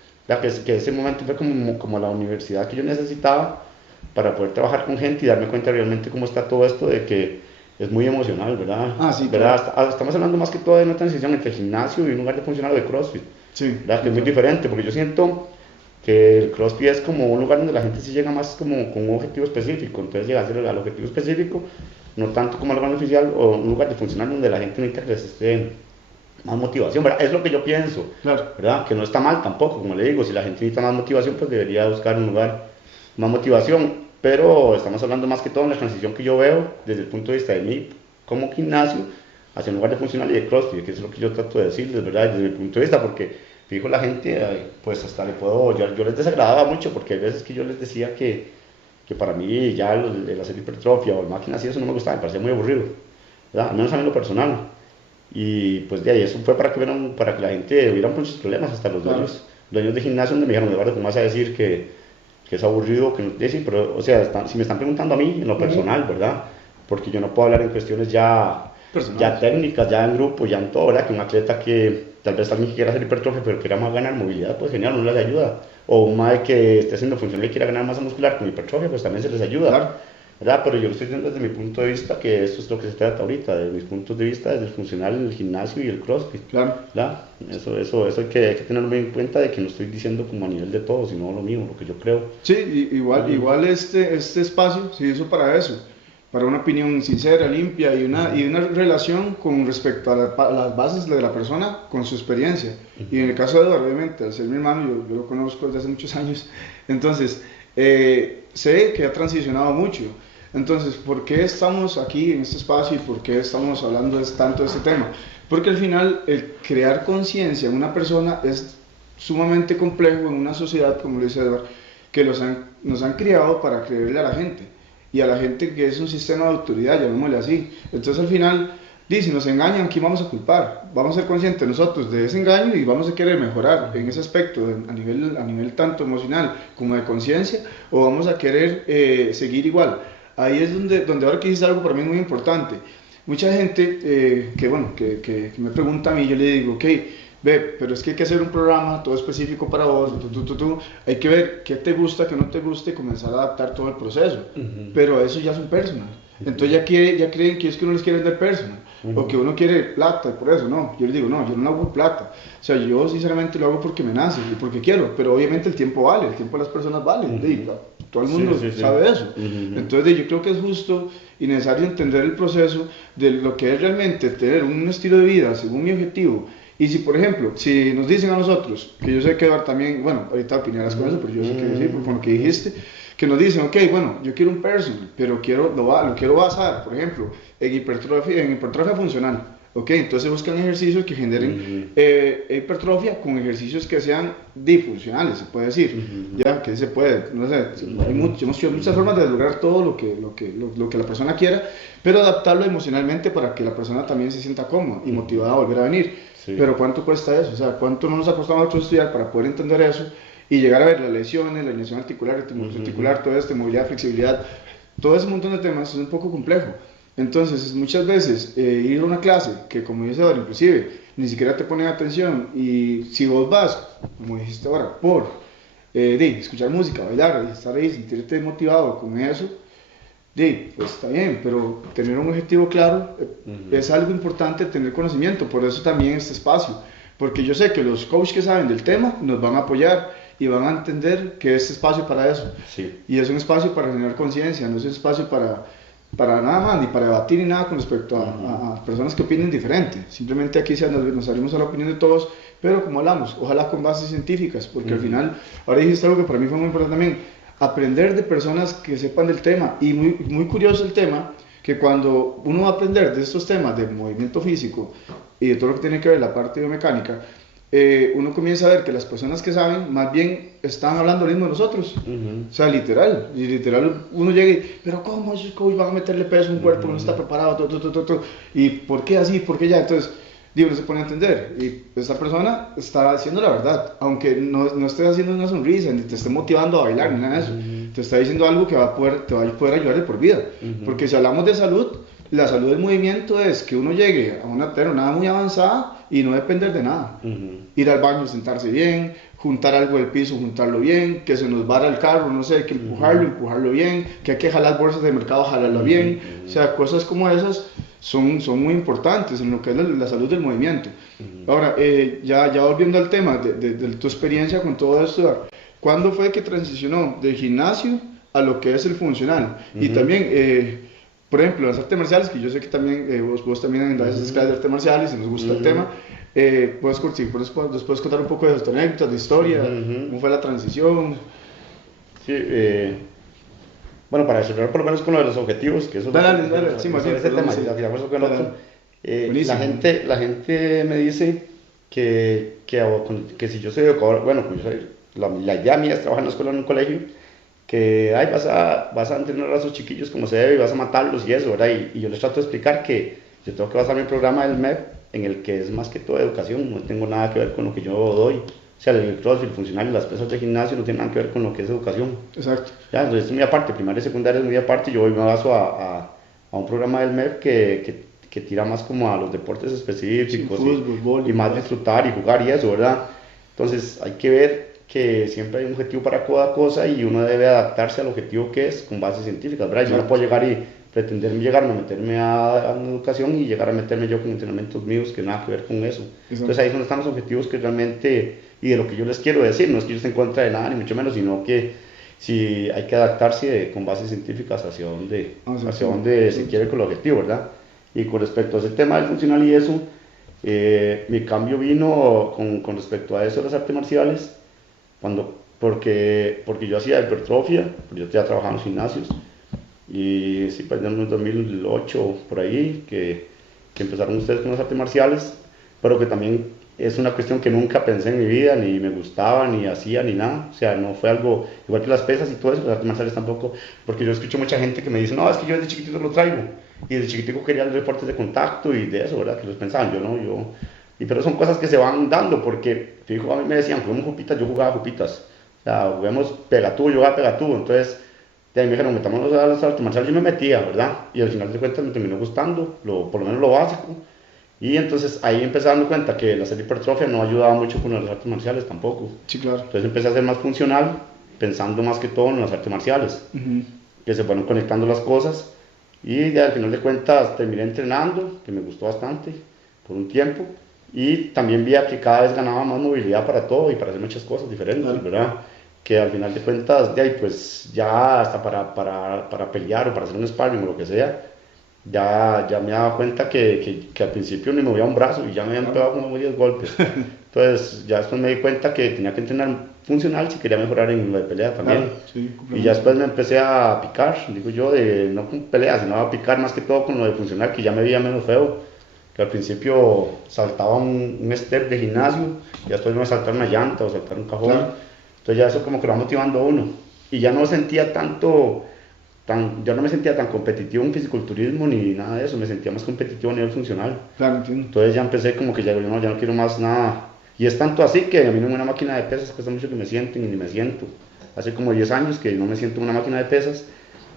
Que ese momento fue como la universidad que yo necesitaba para poder trabajar con gente y darme cuenta realmente cómo está todo esto de que es muy emocional, ¿verdad? Sí, ¿verdad? Claro. Estamos hablando más que todo de una transición entre el gimnasio y un lugar de funcional de CrossFit, sí, ¿verdad? Que es muy diferente, porque yo siento que el CrossFit es como un lugar donde la gente sí llega más como con un objetivo específico, entonces llega a ser al objetivo específico, no tanto como el lugar oficial o un lugar de funcional donde la gente necesita que les esté más motivación, ¿verdad? Es lo que yo pienso, claro. ¿verdad? Que no está mal tampoco, como le digo, si la gente necesita más motivación, pues debería buscar un lugar más motivación, pero estamos hablando más que todo en la transición que yo veo desde el punto de vista de mí como gimnasio hacia un lugar de funcional y de CrossFit, que es lo que yo trato de decirles, ¿verdad? Desde mi punto de vista, porque fijo la gente, pues hasta yo les desagradaba mucho, porque hay veces que yo les decía que para mí ya el hacer hipertrofia o el máquina así, eso no me gustaba, me parecía muy aburrido, ¿verdad? Al menos a mí en lo personal. Y pues de ahí eso fue para que la gente hubiera muchos problemas, hasta los dueños de gimnasio donde me dijeron, Eduardo, ¿cómo vas a decir que es aburrido? Que no, sí, pero, o sea, si me están preguntando a mí en lo personal, ¿verdad? Porque yo no puedo hablar en cuestiones ya Personal. ya técnicas, ya en grupo, ya en todo, ¿verdad? Que un atleta que tal vez también quiera hacer hipertrofia, pero quiera más ganar movilidad, pues genial, uno les ayuda. O un mae que esté haciendo funcional y quiera ganar masa muscular con hipertrofia, pues también se les ayuda. Claro. ¿Verdad? Pero yo lo estoy diciendo desde mi punto de vista, que eso es lo que se trata ahorita, desde mis puntos de vista, desde el funcional, el gimnasio y el crossfit. Claro. ¿Verdad? Eso hay que tenerlo en cuenta, de que no estoy diciendo como a nivel de todo, sino lo mío, lo que yo creo. Sí, igual este espacio se hizo para una opinión sincera, limpia y una relación con respecto a las bases de la persona con su experiencia. Y en el caso de Eduardo, obviamente, al ser mi hermano, yo lo conozco desde hace muchos años, entonces sé que ha transicionado mucho. Entonces, ¿por qué estamos aquí en este espacio y por qué estamos hablando tanto de este tema? Porque al final el crear conciencia en una persona es sumamente complejo en una sociedad, como lo dice Edward, que nos han criado para creerle a la gente, y a la gente que es un sistema de autoridad, llamémosle así. Entonces al final, si nos engañan, ¿quién vamos a culpar? Vamos a ser conscientes nosotros de ese engaño y vamos a querer mejorar en ese aspecto, a nivel tanto emocional como de conciencia, o vamos a querer seguir igual. Ahí es donde ahora que dices algo para mí muy importante. Mucha gente que me pregunta a mí, yo le digo, ok, ve, pero es que hay que hacer un programa todo específico para vos, hay que ver qué te gusta, qué no te gusta y comenzar a adaptar todo el proceso. Pero eso ya es un personal. Entonces ya creen que es que uno les quiere vender personal, o que uno quiere plata, y por eso no. Yo les digo, no, yo no lo hago por plata. O sea, yo sinceramente lo hago porque me nace y porque quiero, pero obviamente el tiempo vale, el tiempo de las personas vale. Todo el mundo sabe eso. Entonces yo creo que es justo y necesario entender el proceso de lo que es realmente tener un estilo de vida según mi objetivo. Y si, por ejemplo, si nos dicen a nosotros, que yo sé que Eduardo también, bueno, ahorita opinarás con eso, pero yo sé que sí, con lo que dijiste, que nos dicen, ok, bueno, yo quiero un personal, pero lo quiero basar, por ejemplo, en hipertrofia funcional. Ok, entonces buscan ejercicios que generen hipertrofia con ejercicios que sean difuncionales, se puede decir. Ya, que se puede, no sé, hay muchas formas de lograr todo lo que la persona quiera, pero adaptarlo emocionalmente para que la persona también se sienta cómoda y motivada a volver a venir. Sí. Pero ¿cuánto cuesta eso? O sea, ¿cuánto no nos ha costado a nosotros estudiar para poder entender eso y llegar a ver las lesiones, la lesión articular, articular, todo esto, movilidad, flexibilidad, todo ese montón de temas? Es un poco complejo. Entonces, muchas veces ir a una clase que, como dice ahora, inclusive, ni siquiera te ponen atención, y si vos vas, como dijiste ahora, por escuchar música, bailar, y estar ahí, sentirte motivado con eso, pues está bien, pero tener un objetivo claro es algo importante, tener conocimiento. Por eso también este espacio, porque yo sé que los coaches que saben del tema nos van a apoyar y van a entender que este espacio para eso. Sí. Y es un espacio para generar conciencia, no es un espacio para nada más, ni para debatir ni nada con respecto a personas que opinen diferente. Simplemente aquí nos salimos a la opinión de todos, pero como hablamos, ojalá con bases científicas, porque al final, ahora dijiste algo que para mí fue muy importante también, aprender de personas que sepan del tema. Y muy curioso el tema, que cuando uno va a aprender de estos temas de movimiento físico y de todo lo que tiene que ver la parte biomecánica, uno comienza a ver que las personas que saben más bien están hablando lo mismo de nosotros. O sea, literal uno llega y, pero ¿cómo esos coaches van a meterle peso a un cuerpo que no está preparado? ¿Y por qué así? ¿Por qué ya? Entonces, uno se pone a entender, y esa persona está diciendo la verdad, aunque no esté haciendo una sonrisa, ni te esté motivando a bailar, ni nada de eso. Te está diciendo algo que te va a poder ayudar de por vida. Porque si hablamos de salud, la salud del movimiento es que uno llegue a una nada muy avanzada y no depender de nada. Ir al baño, sentarse bien, juntar algo del piso, juntarlo bien, que se nos vara el carro, no sé, hay que empujarlo bien, que hay que jalar bolsas de mercado, jalarlas bien. O sea, cosas como esas son muy importantes en lo que es la salud del movimiento. Ahora, ya volviendo al tema de tu experiencia con todo esto, ¿cuándo fue que transicionó del gimnasio a lo que es el funcional? Y también, por ejemplo, las artes marciales, que yo sé que también vos también das esas clases de artes marciales y nos gusta el tema, puedes después contar un poco de tus anécdotas, de historia, cómo fue la transición. Sí, bueno, para resolver por lo menos con lo de los objetivos, que eso sí, más ese tema, digamos eso con otro. La gente me dice que si yo soy educador, bueno, pues la idea mía es trabajar en la escuela, en un colegio, que vas a entrenar a esos chiquillos como se debe y vas a matarlos y eso, ¿verdad? Y yo les trato de explicar que yo tengo que basar mi programa del MEP en el que es más que todo educación, no tengo nada que ver con lo que yo doy. O sea, el crossfit, el funcional y las pesas de gimnasio no tienen nada que ver con lo que es educación. Exacto. Ya, entonces es muy aparte, primaria y secundaria es muy aparte. Yo me baso a un programa del MEP que que tira más como a los deportes específicos, Sí, fútbol, vóley, y más disfrutar y jugar y eso, ¿verdad? Entonces hay que ver que siempre hay un objetivo para cada cosa y uno debe adaptarse al objetivo que es con bases científicas, ¿verdad? Yo no puedo llegar y pretender llegarme a meterme a una educación y llegar a meterme yo con entrenamientos míos que nada que ver con eso. Entonces ahí es donde están los objetivos que realmente, y de lo que yo les quiero decir, no es que yo esté en contra de nada, ni mucho menos, sino que si hay que adaptarse con bases científicas hacia donde se quiere con el objetivo, ¿verdad? Y con respecto a ese tema del funcional y eso, mi cambio vino con respecto a eso de las artes marciales, porque yo hacía hipertrofia, porque yo ya trabajaba en los gimnasios, y sí, pues en el 2008 por ahí, que empezaron ustedes con las artes marciales, pero que también es una cuestión que nunca pensé en mi vida, ni me gustaba, ni hacía, ni nada. O sea, no fue algo, igual que las pesas y todo eso, las artes marciales tampoco, porque yo escucho mucha gente que me dice, no, es que yo desde chiquitito lo traigo, y desde chiquitico quería los deportes de contacto y de eso, ¿verdad? Que los pensaban, yo no, pero son cosas que se van dando, porque, fijo, a mí me decían, juguemos jupitas, yo jugaba jupitas, o sea, juguemos pegatú, yo jugaba pegatú, entonces, de ahí me dijeron, metámonos a las artes marciales, yo me metía, ¿verdad? Y al final de cuentas me terminó gustando, por lo menos lo básico. Y entonces ahí empecé a darme cuenta que la hacer hipertrofia no ayudaba mucho con las artes marciales tampoco. Sí, claro. Entonces empecé a ser más funcional, pensando más que todo en las artes marciales, que se fueron conectando las cosas. Y ya al final de cuentas terminé entrenando, que me gustó bastante, por un tiempo. Y también vi que cada vez ganaba más movilidad para todo y para hacer muchas cosas diferentes, ¿verdad? Que al final de cuentas, de ahí, pues ya hasta para pelear o para hacer un sparring o lo que sea, ya me daba cuenta que al principio ni movía un brazo y ya me habían pegado como 10 golpes. Entonces ya después me di cuenta que tenía que entrenar funcional si quería mejorar en lo de pelea también. Sí, y ya después me empecé a picar, digo yo, no con pelea, sino a picar más que todo con lo de funcional, que ya me veía menos feo. Que al principio saltaba un step de gimnasio y después me saltaba una llanta o saltar un cajón. Entonces ya eso como que lo va motivando a uno. Y ya no sentía yo no me sentía tan competitivo en fisiculturismo ni nada de eso, me sentía más competitivo a nivel funcional. Claro, entiendo. Entonces ya empecé como que ya no quiero más nada. Y es tanto así que a mí en una máquina de pesas cuesta mucho que me sienten y ni me siento. Hace como 10 años que no me siento en una máquina de pesas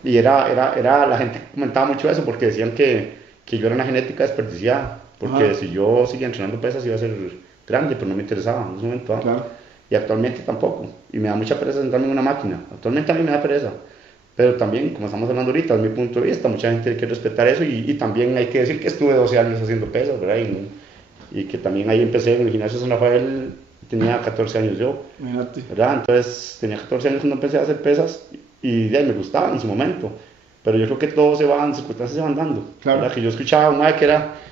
y la gente comentaba mucho eso porque decían que yo era una genética desperdiciada, porque si yo seguía entrenando pesas iba a ser grande, pero no me interesaba en ese momento. Claro. Y actualmente tampoco, y me da mucha pereza sentarme en una máquina. Actualmente a mí me da pereza. Pero también, como estamos hablando ahorita, desde mi punto de vista, mucha gente quiere respetar eso y también hay que decir que estuve 12 años haciendo pesas, ¿verdad? Y que también ahí empecé en el gimnasio San Rafael, tenía 14 años yo, ¿verdad? Entonces tenía 14 años cuando empecé a hacer pesas y ya me gustaba en su momento. Pero yo creo que todo circunstancias se van dando. Claro. ¿Verdad? Que yo escuchaba a un madre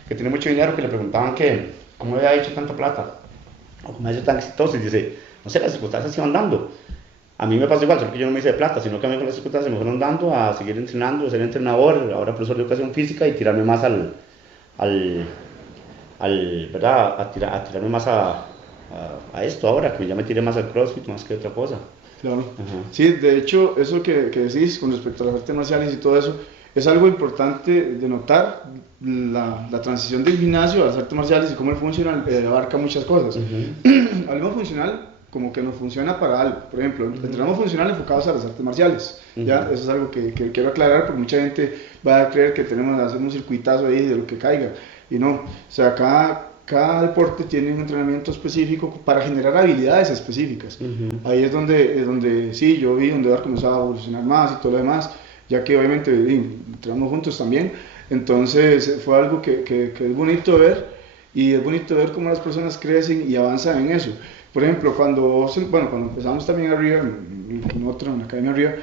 que tenía mucho dinero, que le preguntaban que cómo había hecho tanta plata o cómo había sido tan exitoso y dice, no sé, las circunstancias se van dando. A mí me pasó igual, solo que yo no me hice de plata, sino que a mí con las circunstancias me fueron dando a seguir entrenando, a ser entrenador, ahora profesor de educación física y tirarme más ¿verdad? A tirarme más a esto ahora, que ya me tiré más al CrossFit más que otra cosa. Claro. Sí, de hecho, eso que decís con respecto a las artes marciales y todo eso, es algo importante de notar, la transición del gimnasio a las artes marciales y cómo el funcional abarca muchas cosas. Hablemos funcional como que nos funciona para algo. Por ejemplo, entrenamos funcional enfocados a las artes marciales. ¿Ya? Eso es algo que quiero aclarar porque mucha gente va a creer que tenemos que hacer un circuitazo ahí de lo que caiga. Y no, o sea, cada deporte tiene un entrenamiento específico para generar habilidades específicas. Ahí es donde sí, yo vi donde Eduardo comenzaba a evolucionar más y todo lo demás, ya que obviamente entrenamos juntos también. Entonces fue algo que es bonito ver y es bonito ver cómo las personas crecen y avanzan en eso. Por ejemplo, cuando empezamos también arriba, en la Academia Arriba,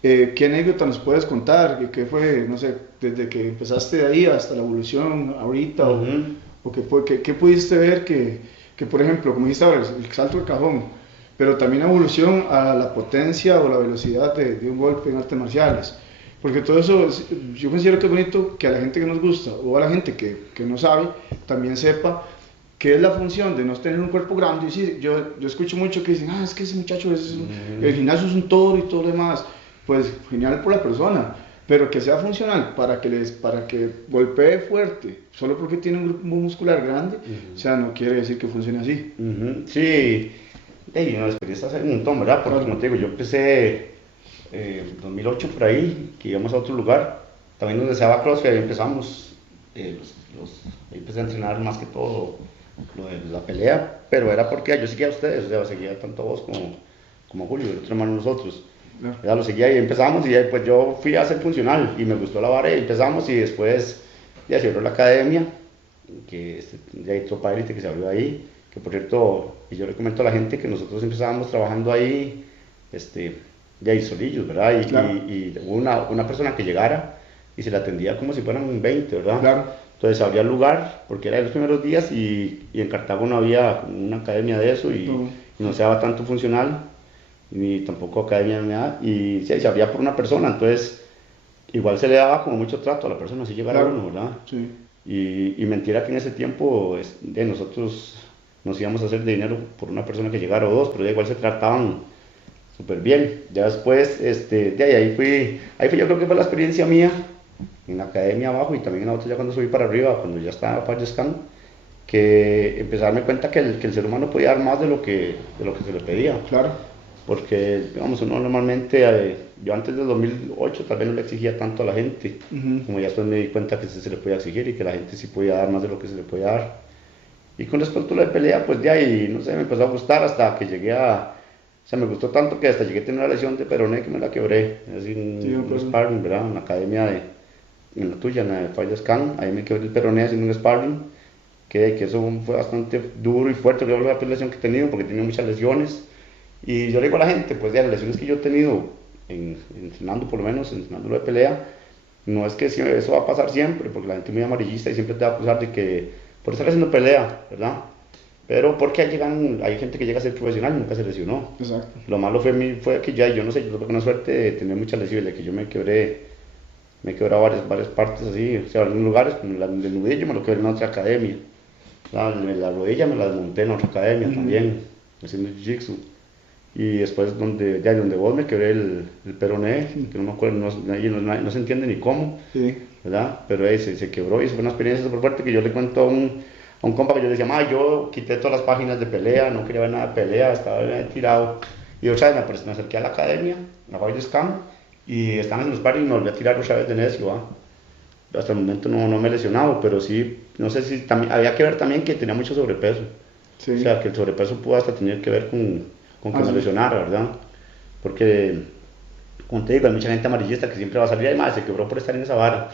¿qué anécdota nos puedes contar? ¿Qué fue, no sé, desde que empezaste de ahí hasta la evolución ahorita? ¿O qué pudiste ver que, por ejemplo, como dijiste ahora, el salto del cajón, pero también la evolución a la potencia o la velocidad de un golpe en artes marciales? Porque todo eso, yo considero que es bonito que a la gente que nos gusta o a la gente que no sabe, también sepa qué es la función de no tener un cuerpo grande. Y sí, yo escucho mucho que dicen, es que ese muchacho el gimnasio es un toro y todo lo demás. Pues genial por la persona, pero que sea funcional para que golpee fuerte, solo porque tiene un grupo muscular grande, o sea, no quiere decir que funcione así. Sí, una experiencia hace un montón, ¿verdad? Porque como te digo, yo empecé en 2008 por ahí, que íbamos a otro lugar, también donde se daba CrossFit, ahí empezamos, ahí empecé a entrenar más que todo lo de la pelea, pero era porque yo seguía a ustedes, o sea, seguía tanto a vos como a Julio, el otro hermano de nosotros. No. Ya lo seguía y empezamos y pues yo fui a ser funcional y me gustó la vara y empezamos y después ya se abrió la academia, que ya hay Tropa Élite que se abrió ahí, que por cierto, y yo le comento a la gente que nosotros empezábamos trabajando ahí, ya ahí solillos, ¿verdad? Claro. Y hubo una persona que llegara y se la atendía como si fueran 20, ¿verdad? Claro. Entonces abría el lugar, porque era de los primeros días y en Cartago no había una academia de eso y no se daba tanto funcional, ni tampoco academia de MMA, y sí, se abría por una persona, entonces igual se le daba como mucho trato a la persona, si llegara Claro. uno, ¿verdad? Sí. Y mentira que en ese tiempo nosotros nos íbamos a hacer de dinero por una persona que llegara o dos, pero ya igual se trataban súper bien. Ya después, ahí fui yo creo que fue la experiencia mía en la academia abajo y también en la otra ya cuando subí para arriba, cuando ya estaba Fallescan, que empecé a darme cuenta que el ser humano podía dar más de lo que se le pedía. Claro. Porque, digamos, uno normalmente, yo antes del 2008 tal vez no le exigía tanto a la gente, como ya después me di cuenta que se le podía exigir y que la gente sí podía dar más de lo que se le podía dar. Y con respecto a lo de pelea, pues de ahí, no sé, me empezó a gustar hasta que llegué o sea, me gustó tanto que hasta llegué a tener una lesión de peroné que me la quebré, así un sparring, ¿verdad? En la academia en la tuya, en la de Fight Scan, ahí me quebré el peroné haciendo un sparring, que eso fue bastante duro y fuerte, yo la peor lesión que he tenido porque tenía muchas lesiones. Y yo le digo a la gente, pues ya las lesiones que yo he tenido, entrenando por lo menos, entrenando lo de pelea, no es que eso va a pasar siempre, porque la gente es muy amarillista y siempre te va a acusar de que por estar haciendo pelea, ¿verdad? Pero porque hay gente que llega a ser profesional y nunca se lesionó. Exacto. Lo malo fue que ya, yo no sé, yo tuve una suerte de tener muchas lesiones, de que yo me quebré varias partes así, o sea, en algunos lugares, como el nudillo me lo quebré en otra academia, la rodilla me la desmonté en otra academia también, haciendo jiu-jitsu. Y después donde vos me quebré el peroné, que no me acuerdo, no se entiende ni cómo, Sí. ¿verdad? Pero ahí se quebró y eso fue una experiencia súper fuerte que yo le cuento a un compa que yo le decía, yo quité todas las páginas de pelea, no quería ver nada de pelea, estaba bien tirado. Y otra vez me acerqué a la academia, a Fight Scam, y estaban en los pares y me volví a tirar otra vez de necio, Hasta el momento no me he lesionado, pero sí, no sé si también, había que ver también que tenía mucho sobrepeso. Sí. O sea, que el sobrepeso pudo hasta tener que ver con que me sí. lesionara, ¿verdad? Porque, como te digo, hay mucha gente amarillista que siempre va a salir y más se quebró por estar en esa vara,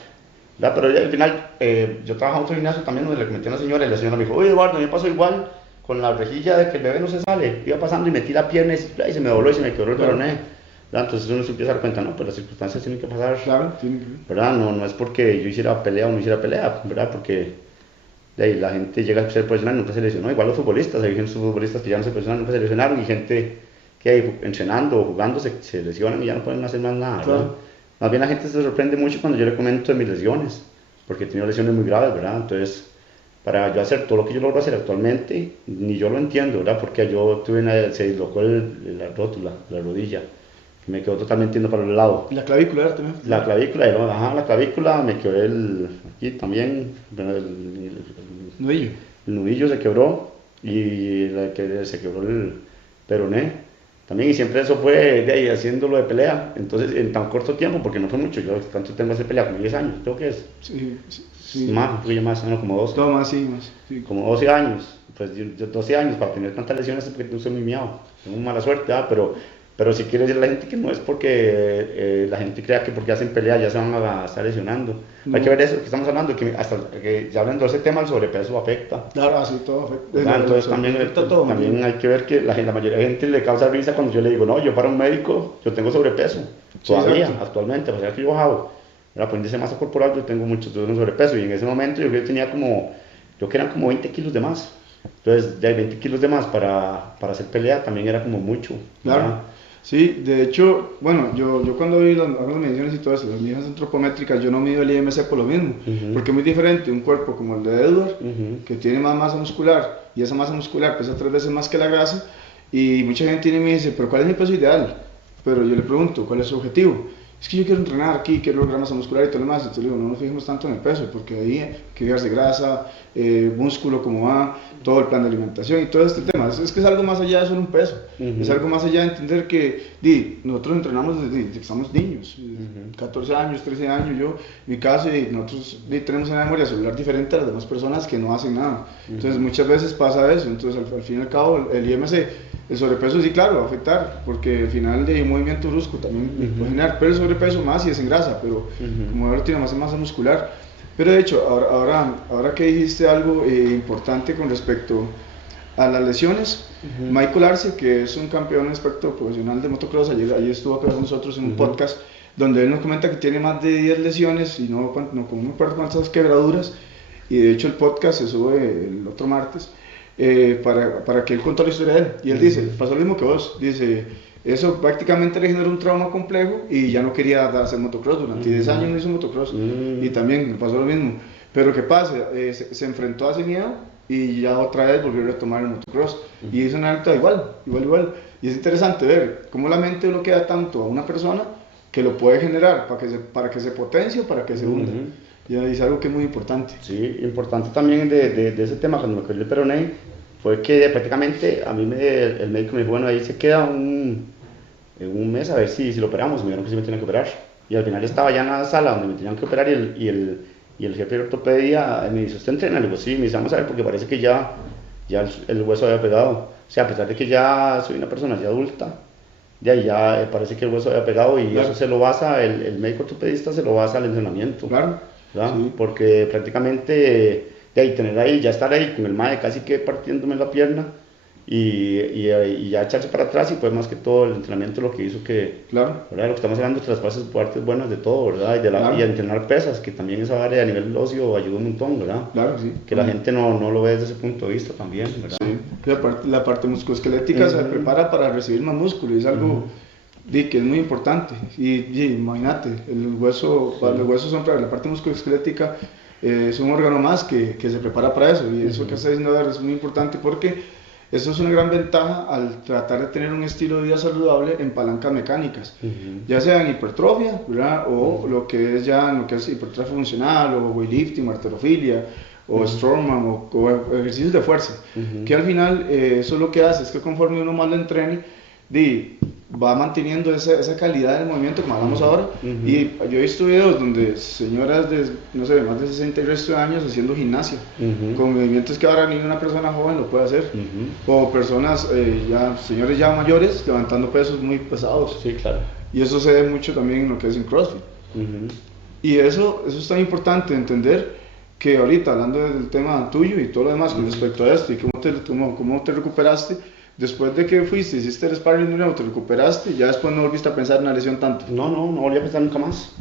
¿verdad? Pero ya, al final, yo trabajaba en otro gimnasio también donde le comenté a una señora y la señora me dijo, oye Eduardo, me pasó igual con la rejilla de que el bebé no se sale, iba pasando y metí la pierna y se me dobló y se me quebró el peroné, ¿verdad? Entonces uno se empieza a dar cuenta, no, pero las circunstancias tienen que pasar, Claro, tiene que. ¿verdad? No es porque yo hiciera pelea o no hiciera pelea, ¿verdad? Porque la gente llega a ser profesional y nunca se lesionó, igual los futbolistas, hay gente futbolistas que ya no se profesional, nunca se lesionaron y gente que entrenando o jugando se lesionan y ya no pueden hacer más nada, ¿verdad? Claro. Más bien la gente se sorprende mucho cuando yo le comento de mis lesiones, porque he tenido lesiones muy graves, ¿verdad? Entonces, para yo hacer todo lo que yo logro hacer actualmente, ni yo lo entiendo, ¿verdad? Porque yo se dislocó la rótula, la rodilla, que me quedó totalmente yendo para el lado. La clavícula era también. La clavícula, la clavícula, me quebré aquí también, el Nudillo. nudillo se quebró y se quebró el peroné. También, y siempre eso fue de ahí haciéndolo de pelea, entonces en tan corto tiempo, porque no fue mucho, yo tanto tengo hacer pelea como 10 años, creo que es, Sí. más, un poquillo más, no, como 12, Todo más, sí, más. Sí. como 12 años, pues yo 12 años para tener tantas lesiones es porque no soy muy miado, tengo mala suerte, pero si quiero decirle a la gente que no es porque la gente crea que porque hacen pelea ya se van a estar lesionando. No. Hay que ver eso que estamos hablando, que hasta que ya hablando de ese tema, el sobrepeso afecta. Claro, así todo afecta. Entonces también hay que ver que la mayoría de gente le causa risa cuando yo le digo, no, yo para un médico, yo tengo sobrepeso, todavía, actualmente, o sea que yo he bajado, por índice de masa corporal yo tengo mucho sobrepeso y en ese momento yo tenía yo que eran como 20 kilos de más. Entonces, ya hay 20 kilos de más para hacer pelea también era como mucho. Claro. ¿verdad? Sí, de hecho, bueno, yo cuando hago las mediciones y todo eso, las mediciones antropométricas, yo no mido el IMC por lo mismo, porque es muy diferente un cuerpo como el de Edward, que tiene más masa muscular, y esa masa muscular pesa 3 veces más que la grasa, y mucha gente me dice, pero ¿cuál es mi peso ideal? Pero yo le pregunto, ¿cuál es su objetivo? es que yo quiero entrenar aquí, quiero lograr masa muscular y todo lo demás. Entonces digo, no nos fijemos tanto en el peso, porque ahí hay que fijarse grasa, músculo, cómo va, todo el plan de alimentación y todo este tema. Es que es algo más allá de solo un peso. Es algo más allá de entender que nosotros entrenamos desde que estamos niños, 14 años, 13 años, yo, en mi caso, y nosotros tenemos una memoria celular diferente a las demás personas que no hacen nada. Entonces muchas veces pasa eso. Entonces al fin y al cabo el IMC, el sobrepeso sí, claro, va a afectar, porque al final de un movimiento brusco también puede generar, pero el sobrepeso más y desengrasa, pero como ahora tiene más masa muscular. Pero de hecho, ahora que dijiste algo importante con respecto a las lesiones, Michael Arce, que es un campeón experto profesional de motocross, ayer estuvo acá con nosotros en un podcast, donde él nos comenta que tiene más de 10 lesiones y no como no me acuerdo cuántas quebraduras, y de hecho el podcast se sube el otro martes, para que él contó la historia de él, y él dice, pasó lo mismo que vos, dice, eso prácticamente le generó un trauma complejo y ya no quería hacer motocross, durante 10 años no hizo motocross, y también le pasó lo mismo, pero ¿qué pasa? Se enfrentó a ese miedo y ya otra vez volvió a retomar el motocross, y hizo una alta igual, y es interesante ver cómo la mente bloquea tanto a una persona que lo puede generar para que se potencie o para que se hunda. Ya es algo que es muy importante. Sí, importante también de ese tema, cuando me quedé el peroné, fue que prácticamente a mí el médico me dijo, bueno, ahí se queda en un mes a ver si lo operamos. Me dijeron que sí me tenían que operar. Y al final estaba ya en la sala donde me tenían que operar y el jefe de ortopedia me dice, ¿usted entrena? Le digo, sí. Me dice, vamos a ver, porque parece que ya el hueso había pegado. O sea, a pesar de que ya soy una persona ya adulta, ya parece que el hueso había pegado, y claro, eso se lo basa, el médico ortopedista se lo basa al entrenamiento. Claro. Sí. Porque prácticamente ya estar ahí con el mae casi que partiéndome la pierna y ya echarse para atrás, y pues más que todo el entrenamiento lo que hizo que, claro, ¿verdad? Lo que estamos hablando de las partes buenas de todo, ¿verdad? Y entrenar pesas, que también esa área a nivel óseo ayuda un montón, ¿verdad? Claro, sí. Que la gente no lo ve desde ese punto de vista también, ¿verdad? Sí, la parte musculoesquelética se prepara para recibir más músculo, y es algo que es muy importante. Y imagínate, los huesos son para la parte musculoesquelética, es un órgano más que se prepara para eso, y eso que está diciendo es muy importante, porque eso es una gran ventaja al tratar de tener un estilo de vida saludable en palancas mecánicas, ya sea en hipertrofia, ¿verdad? O lo que es hipertrofia funcional, o weightlifting, o halterofilia, o strongman, o ejercicios de fuerza, que al final eso lo que hace es que conforme uno más lo entrene, va manteniendo esa calidad del movimiento, como hablamos ahora. Y yo he visto videos donde señoras de, no sé, más de 60 y resto de años haciendo gimnasia, con movimientos que ahora ni una persona joven lo puede hacer, o personas, señores ya mayores, levantando pesos muy pesados. Sí, claro. Y eso se ve mucho también en lo que es en CrossFit. Y eso es tan importante entender, que ahorita, hablando del tema tuyo y todo lo demás con respecto a esto, y cómo te recuperaste, después de que fuiste, hiciste el sparring de nuevo, te recuperaste, ya después no volviste a pensar en una lesión tanto. No volví a pensar nunca más.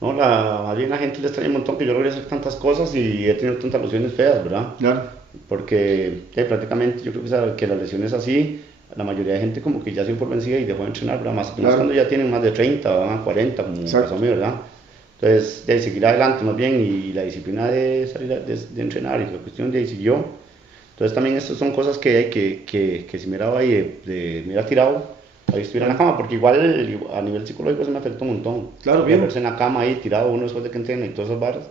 No, más bien la gente le extraña un montón que yo logré hacer tantas cosas y he tenido tantas lesiones feas, ¿verdad? Claro. Porque prácticamente yo creo que las lesiones así, la mayoría de gente como que ya se dio por vencida y dejó de entrenar, ¿verdad? Más cuando ya tienen más de 30, 40, como pasó a mí, ¿verdad? Entonces, de seguir adelante más bien, y la disciplina de salir de entrenar, y la cuestión de siguió. Entonces también estas son cosas que si me hubiera ahí me hubiera tirado, ahí estuviera en la cama, porque igual a nivel psicológico se me afectó un montón. Claro, bien. Verse en la cama ahí tirado uno después de que entrena y todas esas barras,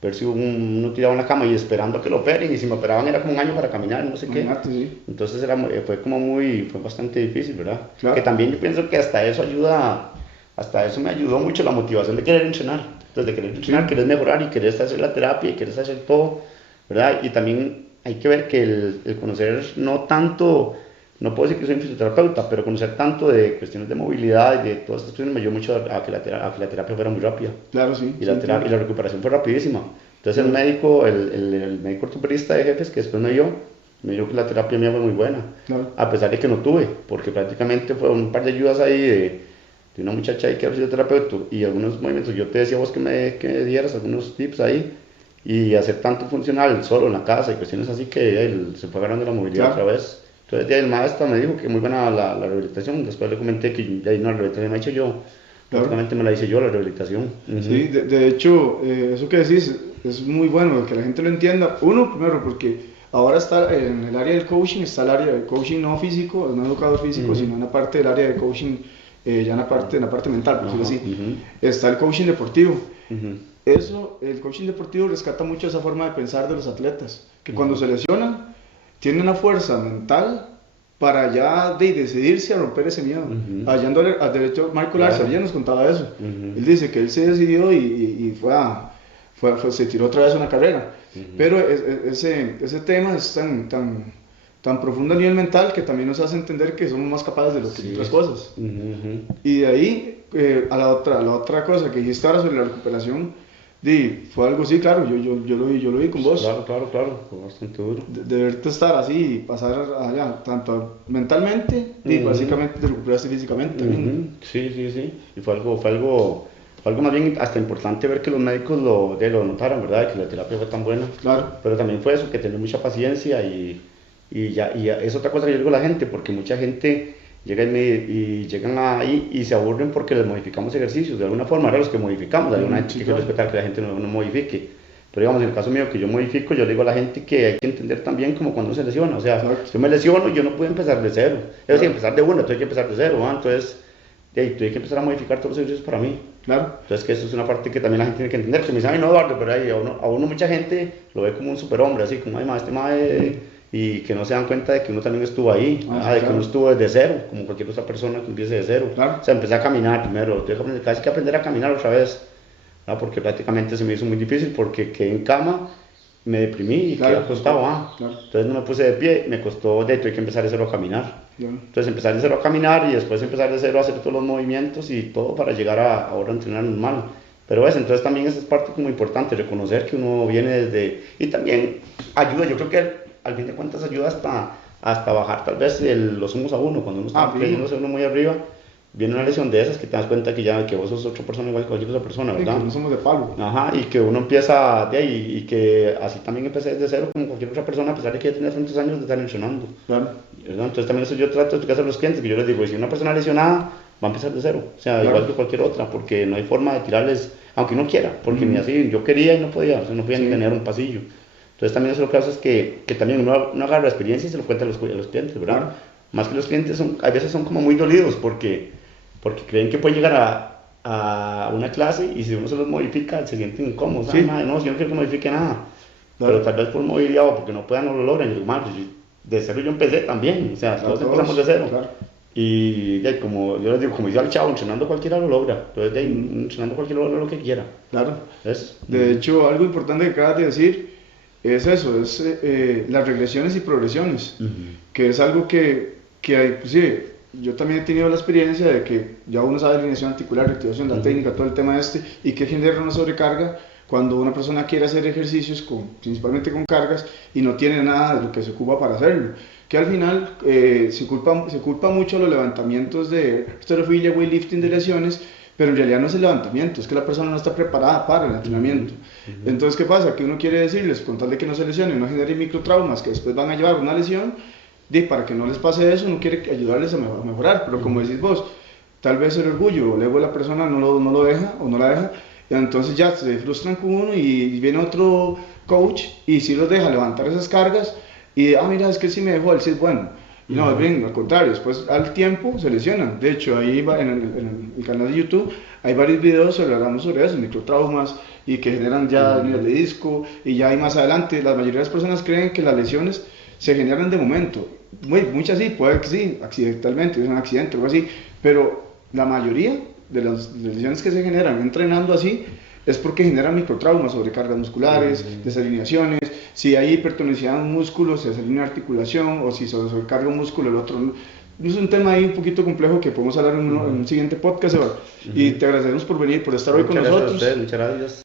verse uno tirado en la cama y esperando a que lo operen, y si me operaban era como un año para caminar, no sé qué. Sí. Entonces fue bastante difícil, ¿verdad? Claro. Que también yo pienso que hasta eso me ayudó mucho la motivación de querer entrenar. Entonces de querer entrenar, querer mejorar y querer hacer la terapia y querer hacer todo, ¿verdad? Y también hay que ver que el conocer no tanto, no puedo decir que soy un fisioterapeuta, pero conocer tanto de cuestiones de movilidad y de todas estas cuestiones me ayudó mucho a que la terapia fuera muy rápida. Claro, sí. Y la recuperación fue rapidísima. Entonces el médico ortopedista de jefes, que después me dijo que la terapia mía fue muy buena, a pesar de que no tuve, porque prácticamente fue un par de ayudas ahí de una muchacha ahí que era fisioterapeuta, y algunos movimientos. Yo te decía vos que me dieras algunos tips ahí, y hacer tanto funcional solo en la casa y cuestiones así, que él se fue agarrando la movilidad otra vez. Entonces el maestro me dijo que muy buena la rehabilitación. Después le comenté que ya no, la rehabilitación me he hecho yo, prácticamente me la hice yo, la rehabilitación. Sí, de hecho, eso que decís es muy bueno, que la gente lo entienda. Uno, primero, porque ahora está en el área del coaching, está el área de coaching no físico, no educador físico, sino una parte del área de coaching ya en la parte mental, por decirlo así. Ujú. Está el coaching deportivo. Ujú. El coaching deportivo rescata mucho esa forma de pensar de los atletas, que cuando se lesionan, tienen una fuerza mental para ya decidirse a romper ese miedo. Ujú. Hallando al derecho, Michael Claro. Arce ya nos contaba eso. Ujú. Él dice que él se decidió y se tiró otra vez a una carrera. Ujú. Pero ese tema es tan profundo a nivel mental que también nos hace entender que somos más capaces de lo que Sí. otras cosas. Ujú. Y de ahí a la otra cosa que dijiste ahora sobre la recuperación, fue algo sí, claro, yo lo vi con vos. Claro, fue bastante duro. De verte estar así y pasar allá, tanto mentalmente y Ujú. básicamente te recuperaste físicamente también. Ujú. Sí. Y fue algo más bien hasta importante ver que los médicos lo notaran, ¿verdad? Que la terapia fue tan buena. Claro. Pero también fue eso, que tener mucha paciencia y es otra cosa que yo digo a la gente, porque mucha gente llegan ahí y se aburren porque les modificamos ejercicios, de alguna forma, ahora los que modificamos, hay una gente Sí, que claro. respetar que la gente no modifique. Pero digamos, en el caso mío que yo modifico, yo le digo a la gente que hay que entender también como cuando se lesiona, o sea, Exacto. yo me lesiono, yo no puedo empezar de cero, es decir, Claro. empezar de uno, entonces hay que empezar de cero, ¿va? Entonces, tuve que empezar a modificar todos los ejercicios para mí. Claro. Entonces, que eso es una parte que también la gente tiene que entender, que me dicen, ay, no, Eduardo, pero ahí a uno mucha gente lo ve como un superhombre, así como, ay, y que no se dan cuenta de que uno también estuvo ahí, de claro. que uno estuvo desde cero, como cualquier otra persona que empiece de cero. Claro. O sea, empecé a caminar primero, tuve casi que aprender a caminar otra vez, porque prácticamente se me hizo muy difícil, porque quedé en cama, me deprimí y Claro. quedé acostado, Claro. Entonces no me puse de pie, me costó, tuve que empezar de cero a caminar. Claro. Entonces empezar de cero a caminar y después empezar de cero a hacer todos los movimientos y todo para llegar a ahora a entrenar normal. Pero ves, entonces también esa es parte como importante, reconocer que uno viene desde... Y también ayuda, yo creo que al fin de cuentas ayuda hasta bajar tal vez los humos a uno, cuando uno está creyéndose uno muy arriba, viene una lesión de esas que te das cuenta que vos sos otra persona igual que cualquier otra persona, Sí, ¿verdad? que no somos de palo. Ajá, y que uno empieza de ahí y que así también empecé desde cero como cualquier otra persona a pesar de que ya tenía tantos años de estar entrenando. Claro. ¿Verdad? Entonces también eso yo trato de explicar a los clientes, que yo les digo, si una persona lesionada va a empezar de cero, o sea, Claro. igual que cualquier otra, porque no hay forma de tirarles, aunque uno quiera, porque ni así, yo quería y no podía, o sea, no podía ni tener un pasillo. Entonces también eso lo que hace es que también uno agarra la experiencia y se lo cuenta a los clientes, ¿verdad? Claro. Más que los clientes a veces son como muy dolidos porque creen que pueden llegar a una clase y si uno se los modifica se sienten incómodos. Sí. Ay, madre, no, yo no quiero que modifique nada. Claro. Pero tal vez por movilidad o porque no puedan o lo logran. Y digo, madre, de cero yo empecé también, o sea, todos empezamos de cero. Claro. Y como yo les digo, como dice al chavo, entrenando cualquiera lo logra. Entonces, entrenando cualquiera logra lo que quiera. Claro. ¿Ves? De hecho, algo importante que acabas de decir es eso, es las regresiones y progresiones, que es algo que inclusive yo también he tenido la experiencia de que ya uno sabe alineación articular, reactivación, la técnica, todo el tema y que genera una sobrecarga cuando una persona quiere hacer ejercicios principalmente con cargas y no tiene nada de lo que se ocupa para hacerlo, que al final se culpa mucho a los levantamientos de halterofilia, weightlifting de lesiones, pero en realidad no es el levantamiento, es que la persona no está preparada para el entrenamiento. Entonces, ¿qué pasa? Que uno quiere decirles, con tal de que no se lesionen, no generen microtraumas que después van a llevar a una lesión, para que no les pase eso, uno quiere ayudarles a mejorar, pero como decís vos, tal vez el orgullo o el ego de la persona no lo deja o no la deja, entonces ya se frustran con uno y viene otro coach y sí los deja levantar esas cargas y mira, es que sí me dejó, él sí es bueno. Y no, es bien, al contrario, después al tiempo se lesionan. De hecho, ahí en el canal de YouTube hay varios videos hablando sobre eso, microtraumas y que generan ya hernias de disco y ya hay más adelante. La mayoría de las personas creen que las lesiones se generan de momento. Muchas sí, puede que sí, accidentalmente, es un accidente o algo así, pero la mayoría de las lesiones que se generan entrenando así es porque generan microtraumas, sobrecargas musculares, desalineaciones. Si hay hipertonicidad en un músculo, se desalinea una articulación, o si se sobrecarga un músculo, el otro. Es un tema ahí un poquito complejo que podemos hablar en un siguiente podcast, Eduardo. Y te agradecemos por venir, por estar hoy con nosotros. Muchas gracias.